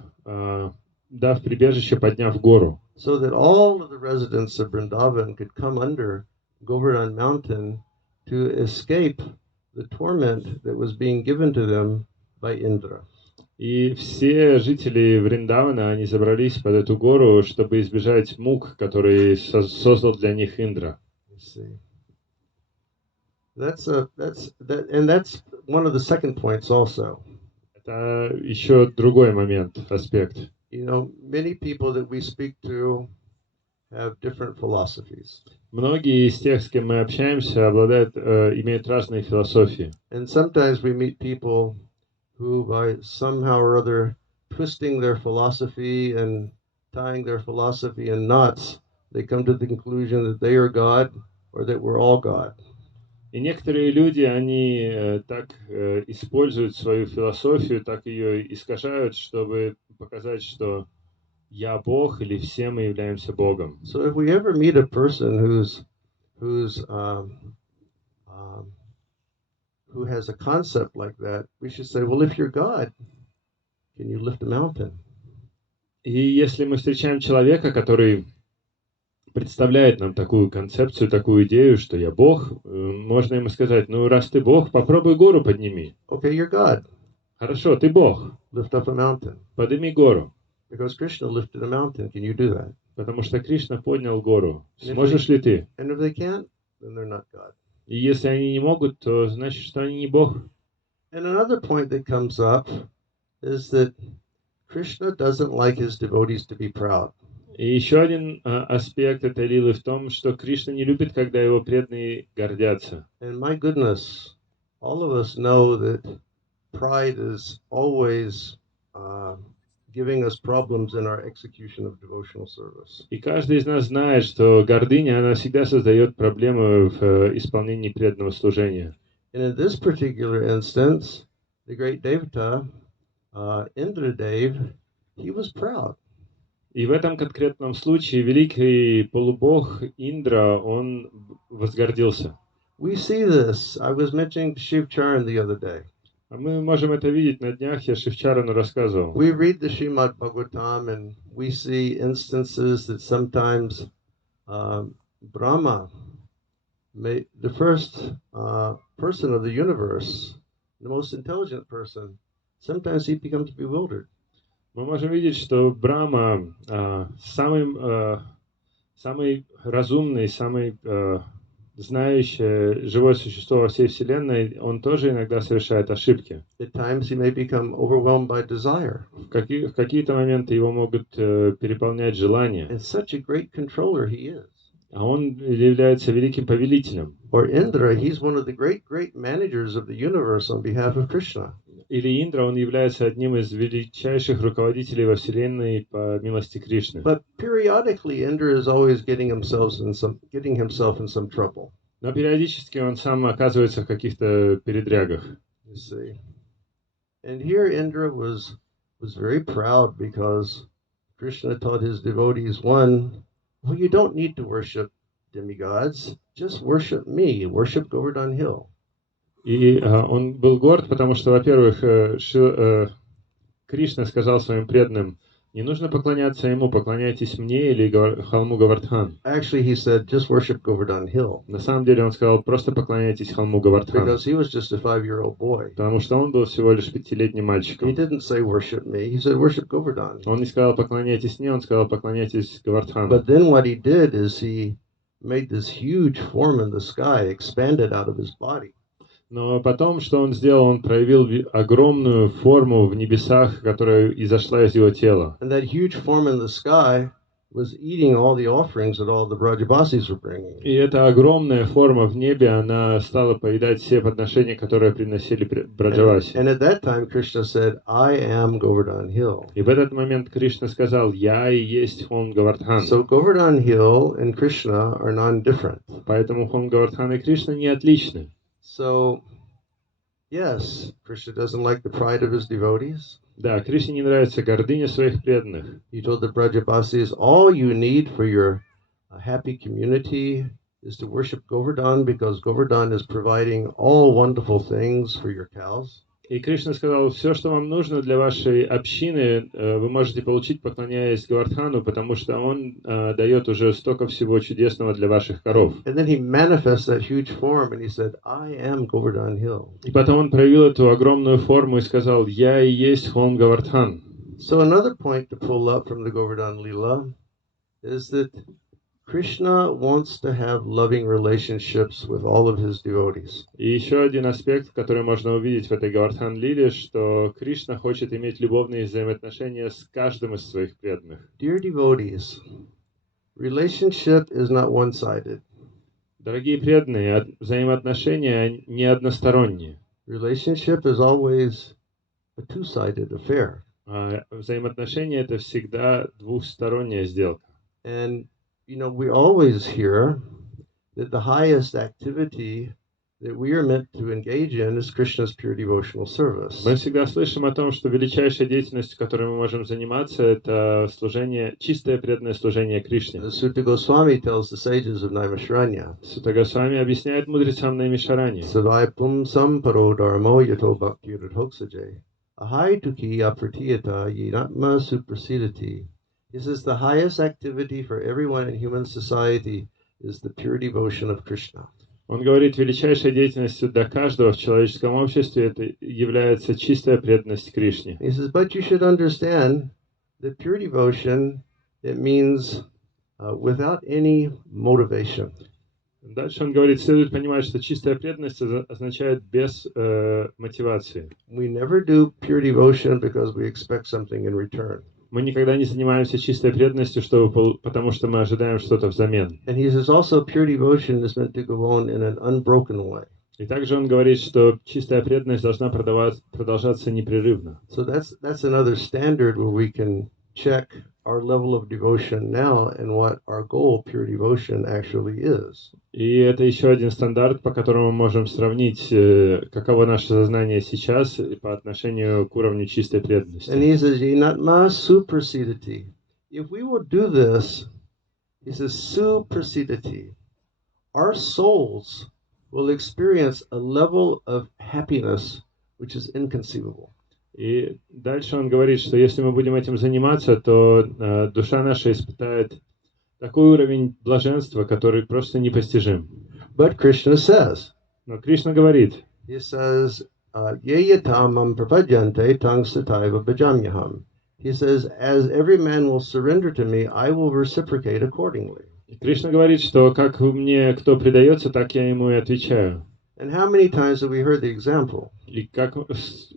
дав прибежище, подняв гору. So that all of the residents of Vrindavan could come under Govardhan mountain to escape the torment that was being given to them by Indra. И все жители Вриндавана, они забрались под эту гору, чтобы избежать мук, которые создал для них Индра. That's one of the second points also. Это еще другой момент, аспект. Many people that we speak to have different philosophies. Многие из тех, с кем мы общаемся, имеют разные философии. And sometimes we meet people who, by somehow or other twisting their philosophy and tying their philosophy in knots, they come to the conclusion that they are God or that we're all God. И некоторые люди, они так используют свою философию, так ее искажают, чтобы показать, что я Бог или все мы являемся Богом. So if we ever meet a person who has a concept like that, we should say, well, if you're God, can you lift a mountain? И если мы встречаем человека, который представляет нам такую концепцию, такую идею, что я Бог, можно ему сказать, раз ты Бог, попробуй гору подними. Okay, you're God. Хорошо, ты Бог. Lift up a mountain. Подними гору. Because Krishna lifted a mountain. Can you do that? Потому что Кришна поднял гору. Сможешь ли ты? And if they can't, then they're not God. И если они не могут, то значит, что они не Бог. And another point that comes up is that Krishna doesn't like his devotees to be proud. И еще один аспект этой лилы в том, что Кришна не любит, когда его преданные гордятся. And my goodness, all of us know that pride is always giving us problems in our execution of devotional service. И каждый из нас знает, что гордыня, она всегда создает проблемы в исполнении преданного служения. And in this particular instance, the great Devata, Indradev, he was proud. И в этом конкретном случае великий полубог Индра, он возгордился. We see this. I was mentioning Shiv Charan the other day. Мы можем это видеть на днях, я Шивчарану рассказывал. We read the Srimad Bhagavatam and we see instances that sometimes Brahma, the first person of the universe, the most intelligent person, sometimes he becomes bewildered. Мы можем видеть, что Брахма, самый разумный, самый знающее живое существо во всей Вселенной, он тоже иногда совершает ошибки. At times he may become overwhelmed by desire. В какие-то моменты его могут переполнять желания. And such a great controller he is. А он является великим повелителем. Or Indra, he's one of the great managers of the universe on behalf of Krishna. Или Индра, он является одним из величайших руководителей во Вселенной по милости Кришны. But periodically, Indra is always getting himself in some trouble. Но периодически он сам оказывается в каких-то передрягах. You see, and here Indra was very proud because Krishna taught his devotees, well, you don't need to worship demigods, just worship me, worship Govardhan Hill. И он был горд, потому что, во-первых, Кришна сказал своим преданным, Не нужно поклоняться ему, поклоняйтесь мне или холму Говардхан. Actually, he said, just worship Govardhan Hill. На самом деле он сказал, просто поклоняйтесь холму Говардхан. Because he was just a 5-year-old boy. Потому что он был всего лишь 5-летним He мальчиком. didn't say worship me, he said worship Govardhan. Он не сказал поклоняйтесь мне, он сказал поклоняйтесь Говардхану. But then what he did is he made this huge form in the sky, expanded out of his body. Но потом, что он сделал, он проявил огромную форму в небесах, которая изошла из его тела. And that huge form in the sky was eating all the offerings that all the Brajabasis were bringing. И эта огромная форма в небе, она стала поедать все подношения, которые приносили Браджаваси. And at that time Krishna said, I am Govardhan Hill. И в этот момент Кришна сказал, я и есть холм Говардхан. So Govardhan Hill and Krishna are non-different. Поэтому холм Говардхан и Кришна не отличны. So, yes, Krishna doesn't like the pride of his devotees. Да, Кришне не нравится гордыня своих преданных. He told the Brajabasis, all you need for your happy community is to worship Govardhan because Govardhan is providing all wonderful things for your cows. И Кришна сказал, все, что вам нужно для вашей общины, вы можете получить, поклоняясь Говардхану, потому что он дает уже столько всего чудесного для ваших коров. And then he manifests that huge form and he said, I am Govardhan Hill. И потом он проявил эту огромную форму и сказал, я и есть холм Говардхан. So another point to pull up from the Govardhan Leela is that Krishna wants to have loving relationships with all of his devotees. И еще один аспект, который можно увидеть в этой Говардхан Лиле, что Кришна хочет иметь любовные взаимоотношения с каждым из своих преданных. Dear devotees, relationship is not one-sided. Дорогие преданные, взаимоотношения не односторонние. Relationship is always a two-sided affair. Взаимоотношения — это всегда двухсторонняя сделка. And you know, we always hear that the highest activity that we are meant to engage in is Krishna's pure devotional service. Мы всегда слышим о том, что величайшая деятельность, которой мы можем заниматься, это служение, чистое преданное служение Кришне. Sutta Goswami tells the sages of Naimisharanya. Сутта Госвами объясняет мудрецам Наймишарани. Savai pum paro dharmo yato bhakti radhoksaje. Ahai tuki apratiyata yinatma suprasidati. He says the highest activity for everyone in human society is the pure devotion of Krishna. Он говорит, величайшей деятельностью для каждого в человеческом обществе это является чистая преданность Кришне. He says, but you should understand that pure devotion, it means without any motivation. Дальше он говорит, следует понимать, что чистая преданность означает без мотивации. We never do pure devotion because we expect something in return. Мы никогда не занимаемся чистой преданностью, потому что мы ожидаем что-то взамен. And he says also pure devotion is meant to go on in an unbroken way. И также он говорит, что чистая преданность должна продолжаться непрерывно. So that's another standard where we can check our level of devotion now and what our goal, pure devotion, actually is. И это еще один стандарт, по которому мы можем сравнить, каково наше сознание сейчас по отношению к уровню чистой преданности. And he says, Yinatma suprasidati. If we will do this, he says, suprasidati, our souls will experience a level of happiness which is inconceivable. И дальше он говорит, что если мы будем этим заниматься, то душа наша испытает такой уровень блаженства, который просто непостижим. But Krishna says, Но Кришна говорит, he says, Yeyatamam prapadyante tang sataiva bhajamyaham. He says, as every man will surrender to me, I will reciprocate accordingly. Кришна говорит, что как мне кто предается, так я ему и отвечаю. And how many times have we heard the example? И как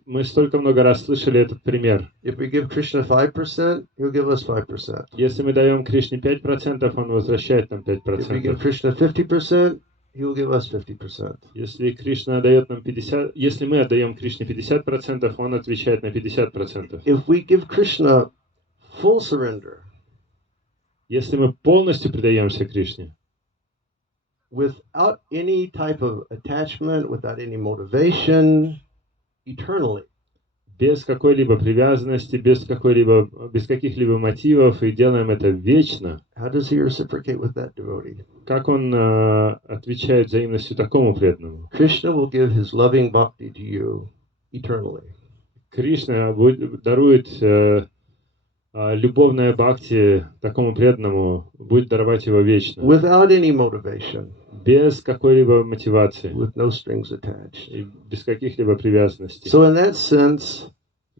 мы столько много раз слышали этот пример. If we give Krishna 5%, he'll give us 5%. Если мы даем Кришне 5%, он возвращает нам If we give 5%. Krishna 50%, he will give us 50%. Если Кришна дает нам 50%, если мы отдаем Кришне 50%, он отвечает на 50%. If we give Krishna full surrender, Если мы полностью предаемся Кришне, without any type of attachment, without any motivation, eternally, без какой-либо привязанности, без каких-либо мотивов, и делаем это вечно, how does he reciprocate with that devotee? как он отвечает взаимностью такому преданному? Krishna will give his loving bhakti to you eternally. Кришна дарует любовная бхакти такому преданному будет даровать его вечно. Without any motivation. Без какой-либо мотивации. With no strings attached. И без каких-либо привязанностей. So in that sense,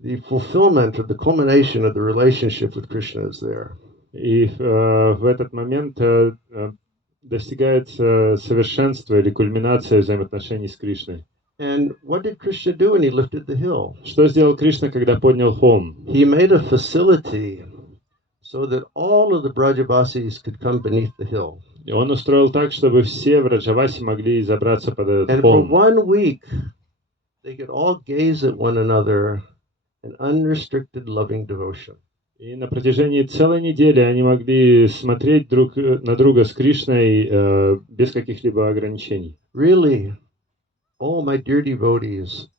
the fulfillment or the culmination of the relationship with Krishna is there. И в этот момент достигается совершенство или кульминация взаимоотношений с Кришной. And what did Krishna do when he lifted the hill? Что сделал Кришна, когда поднял холм? He made a facility so that all of the Brajavasis could come beneath the hill. И он устроил так, чтобы все Враджаваси могли забраться под этот And холм. for 1 week, they could all gaze at one another in unrestricted loving devotion. И на протяжении целой недели они могли смотреть друг на друга с Кришной без каких-либо ограничений. Really, all my dear devotees,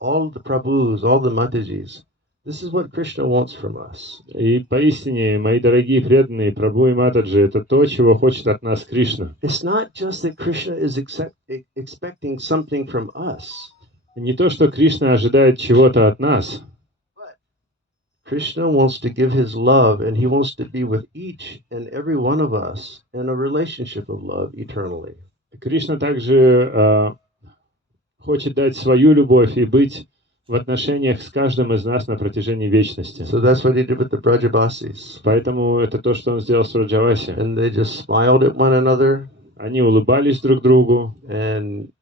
all the Prabhus, all the Matajis, this is what Krishna wants from us. И поистине, мои дорогие преданные, Прабху и Матаджи, это то, чего хочет от нас Кришна. It's not just that Krishna is expecting something from us. Не то, что Кришна ожидает чего-то от нас. Krishna wants to give his love, and he wants to be with each and every one of us in a relationship of love eternally. Кришна также хочет дать свою любовь и быть в отношениях с каждым из нас на протяжении вечности. So that's what he did with the Brajavasis. Поэтому это то, что он сделал с Враджаваси. And they just smiled at one another. Они улыбались друг другу. And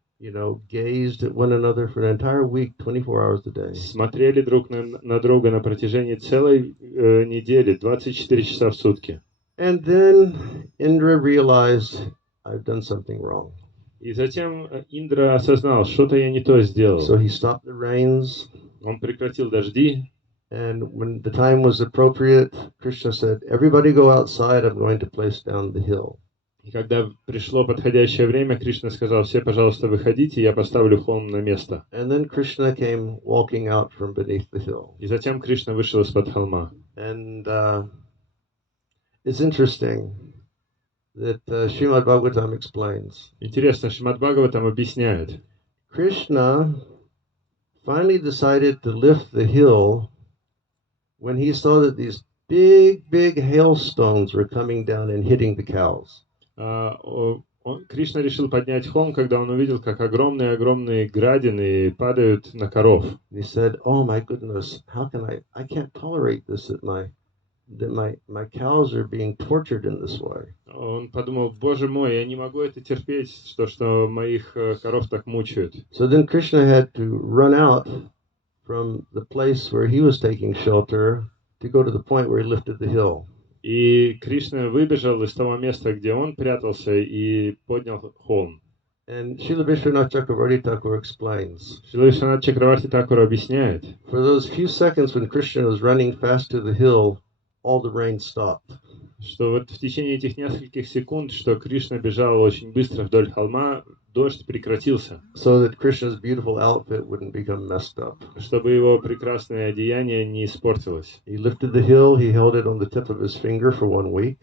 gazed at one another for an entire week, 24 hours a day. Смотрели друг на друга на протяжении целой недели, 24 часа в сутки. And then Indra realized, I've done something wrong. И затем Индра осознал, что-то я не то сделал. So he stopped the rains. Он прекратил дожди. And when the time was appropriate, Krishna said, everybody go outside, I'm going to place down the hill. И когда пришло подходящее время, Кришна сказал, все, пожалуйста, выходите, я поставлю холм на место. And then Krishna came walking out from beneath the hill. И затем Кришна вышел из-под холма. And it's interesting that Srimad Bhagavatam explains. Интересно, Шримад Бхагаватам объясняет. Krishna finally decided to lift the hill when he saw that these big hailstones were coming down and hitting the cows. Кришна решил поднять холм, когда он увидел, как огромные градины падают на коров. He said, "Oh my goodness, how can I can't tolerate this that my cows are being tortured in this way." Он подумал, боже мой, я не могу это терпеть, что моих коров так мучают. So then Krishna had to run out from the place where he was taking shelter to go to the point where he lifted the hill. И Кришна выбежал из того места, где он прятался, и поднял холм. And Srila Vishwanath Chakravarti Thakur explains. Шрила Вишванат Чакраварти Такур объясняет. For those few seconds when Krishna was running fast to the hill, all the rain stopped. Что вот в течение этих нескольких секунд, что Кришна бежал очень быстро вдоль холма, дождь прекратился. So that Krishna's beautiful outfit wouldn't become messed up. Чтобы его прекрасное одеяние не испортилось. He lifted the hill, he held it on the tip of his finger for 1 week.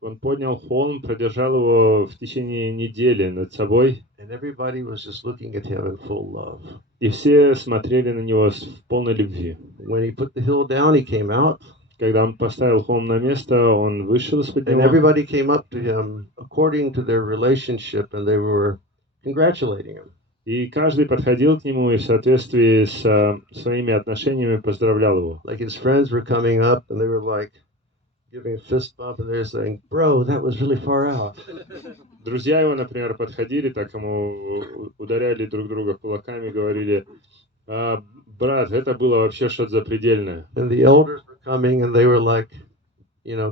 Он поднял холм, продержал его в течение недели над собой. And everybody was just looking at him in full love. И все смотрели на него в полной любви. When he put the hill down, he came out. Когда он поставил холм на место, он вышел из-под And него. everybody came up to him according to their relationship, and they were congratulating him. И каждый подходил к нему и в соответствии с своими отношениями поздравлял его. Like his friends were coming up, and they were like giving a fist bump, and they were saying, "Bro, that was really far out." Друзья его, например, подходили, так ему ударяли друг друга кулаками, говорили, брат, это было вообще что-то запредельное. And the elders were coming, and they were like,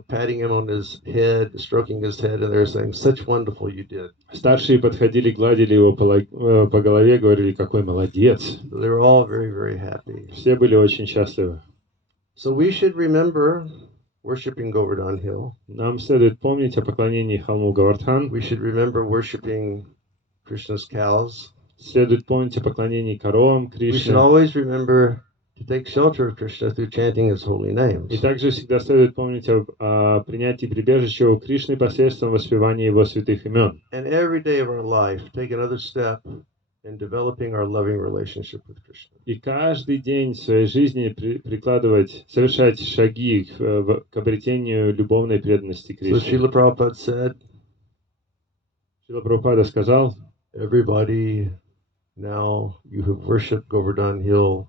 patting him on his head, stroking his head, and they were saying, "Such wonderful you did." Старшие подходили, гладили его по голове, говорили, какой молодец. So they were all very, very happy. Все были очень счастливы. So we should remember worshiping Govardhan Hill. Нам следует помнить о поклонении холму Говардхан. We should remember worshiping Krishna's cows. Следует помнить о поклонении коровам We should Кришне. always remember to take shelter of Krishna through chanting his holy names. И также всегда следует помнить о принятии прибежища у Кришны посредством воспевания его святых имен. And every day of our life, take another step and developing our loving relationship with Krishna. И каждый день в своей жизни совершать шаги к обретению любовной преданности So Кришне. Srila Prabhupada said, Шрила Прабхупада сказал, everybody, now you have worshipped Govardhan Hill,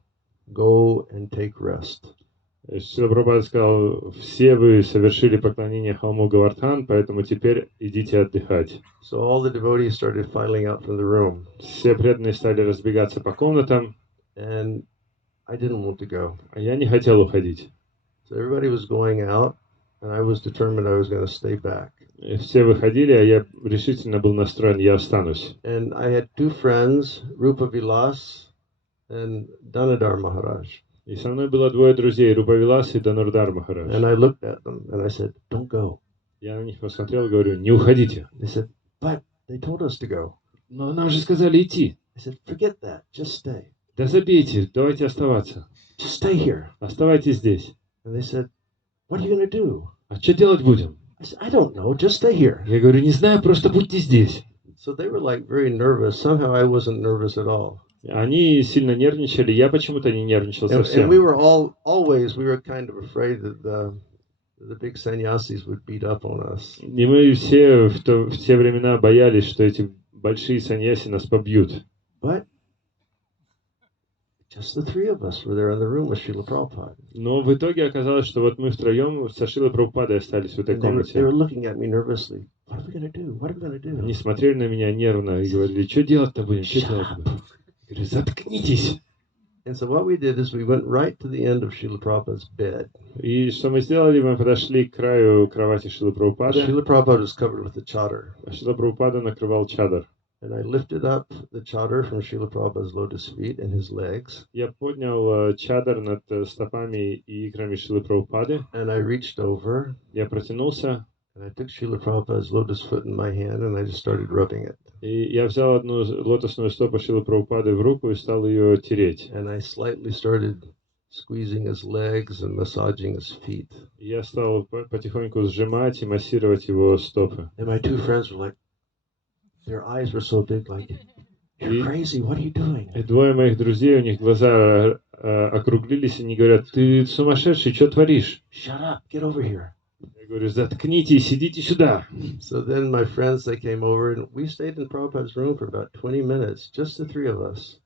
go and take rest. Шрила Прабхупада сказал, все вы совершили поклонение холму Говардхан, поэтому теперь идите отдыхать. So all the devotees started filing out from the room. Все преданные стали разбегаться по комнатам, And I didn't want to go. а я не хотел уходить. So everybody was going out, and I was determined I was going to stay back. И все выходили, а я решительно был настроен, я останусь. And I had two friends, Rupa Vilas and Danadar Maharaj. И со мной было двое друзей, Рупа Вилас и Данурдар Махарадж. And I looked at them, and I said, don't go. Я на них посмотрел и говорю, не уходите. They said, but they told us to go. Но нам же сказали идти. I said, forget that, just stay. Да забейте, давайте оставаться. Just stay here. Оставайтесь здесь. And they said, what are you going to do? А что делать будем? I said, I don't know, just stay here. Я говорю, не знаю, просто будьте здесь. So they were like very nervous. Somehow I wasn't nervous at all. Они сильно нервничали, я почему-то не нервничал And совсем. we were we were kind of afraid that the big sannyasis would beat up on us. И мы все в те времена боялись, что эти большие саньяси нас побьют. But just the three of us were there in the room with Srila Prabhupada. Но в итоге оказалось, что вот мы втроем со Шрилой Прабхупадой остались в этой They комнате. were looking at me nervously. What are we going to do? What are we going to do? Они смотрели на меня нервно и говорили, что делать-то будем, что делать будем? Я говорю, заткнитесь. And so what we did is we went right to the end of Srila Prabhupada's bed. И что мы сделали? Мы подошли к краю кровати Шрилы Прабхупады. Srila Prabhupada was covered with a chadar. Шрила Прабхупада накрывал чадр. And I lifted up the chadar from Srila Prabhupada's lotus feet and his legs. Я поднял чадр над стопами и икрами Шрилы Прабхупады. And I reached over. Я протянулся. And I took Srila Prabhupada's lotus foot in my hand and I just started rubbing it. И я взял одну лотосную стопу Шрилы Прабхупады в руку и стал ее тереть. And I slightly started squeezing his legs and massaging his feet. И я стал потихоньку сжимать и массировать его стопы. And my two friends were like, their eyes were so big, like, you're crazy, what are you doing? И двое моих друзей, у них глаза округлились, и они говорят, ты сумасшедший, что творишь? Shut up, get over here. Я говорю, заткнитесь, идите сюда. So then my friends, they came over, and we stayed in Prabhupada's room for about 20 minutes, just the three of us,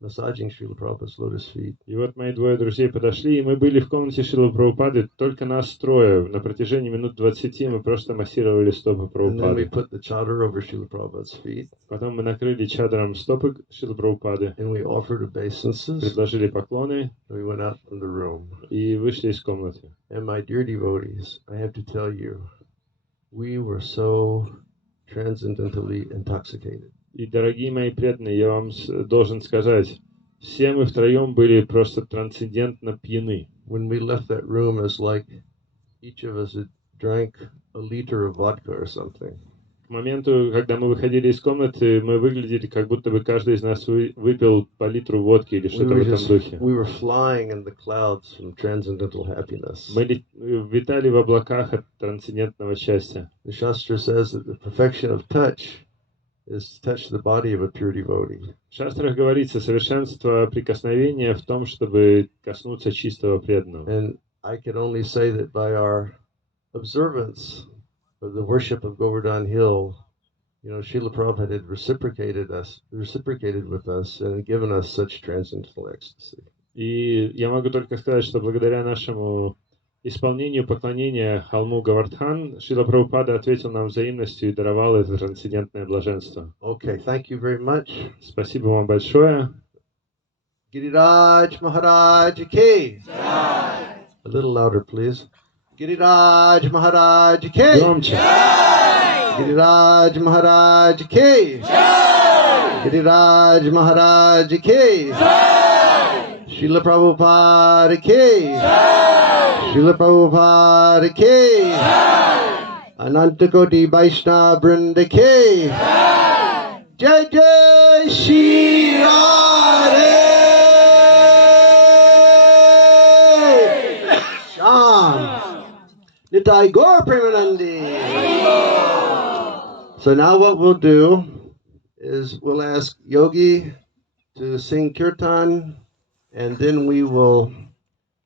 massaging Srila Prabhupada's lotus feet. И вот мои двое друзей подошли, и мы были в комнате Шрилы Прабхупады, только нас трое. На протяжении минут 20 мы просто массировали стопы And then we Прабхупады. put the chadar over Srila Prabhupada's feet, Потом мы накрыли чадром стопы Шрилы Прабхупады, and we offered obeisances, предложили поклоны and we went out from the room. и вышли из комнаты. And my dear devotees, I have to tell you, we were so transcendentally intoxicated. И, дорогие мои преданные, я вам должен сказать, все мы втроем были просто трансцендентно пьяны. When we left that room, it's like each of us had drank a liter of vodka or something. К моменту, когда мы выходили из комнаты, мы выглядели, как будто бы каждый из нас выпил по литру водки или что-то в этом духе. We were flying in the clouds from transcendental happiness. Мы витали в облаках от трансцендентного счастья. The Shastra says that the perfection of touch is to touch the body of a pure devotee. В шастрах говорится, совершенство прикосновения в том, чтобы коснуться чистого преданного. And I can only say that by our observance of the worship of Govardhan Hill, you know, Srila Prabhupada had reciprocated with us and given us such transcendental ecstasy. И я могу только сказать, что благодаря нашему исполнению поклонения холму Говардхан, Шрила Прабхупада ответил нам взаимностью и даровал это трансцендентное блаженство. Okay, thank you very much. Спасибо вам большое. Giriraj Maharaj ki. A little louder, please. Giriraj Maharaj ki. Громче. Giriraj Maharaj ki. Giriraj Maharaj ki. Srila Prabhupada ki. Srila Prabhupada ki. Anantakoti Vaishnava Vrinda ki. Jai Jai Shri Radhe Sham Nitai Gaur Premanandi. So now what we'll do is we'll ask Yogi to sing kirtan, and then we will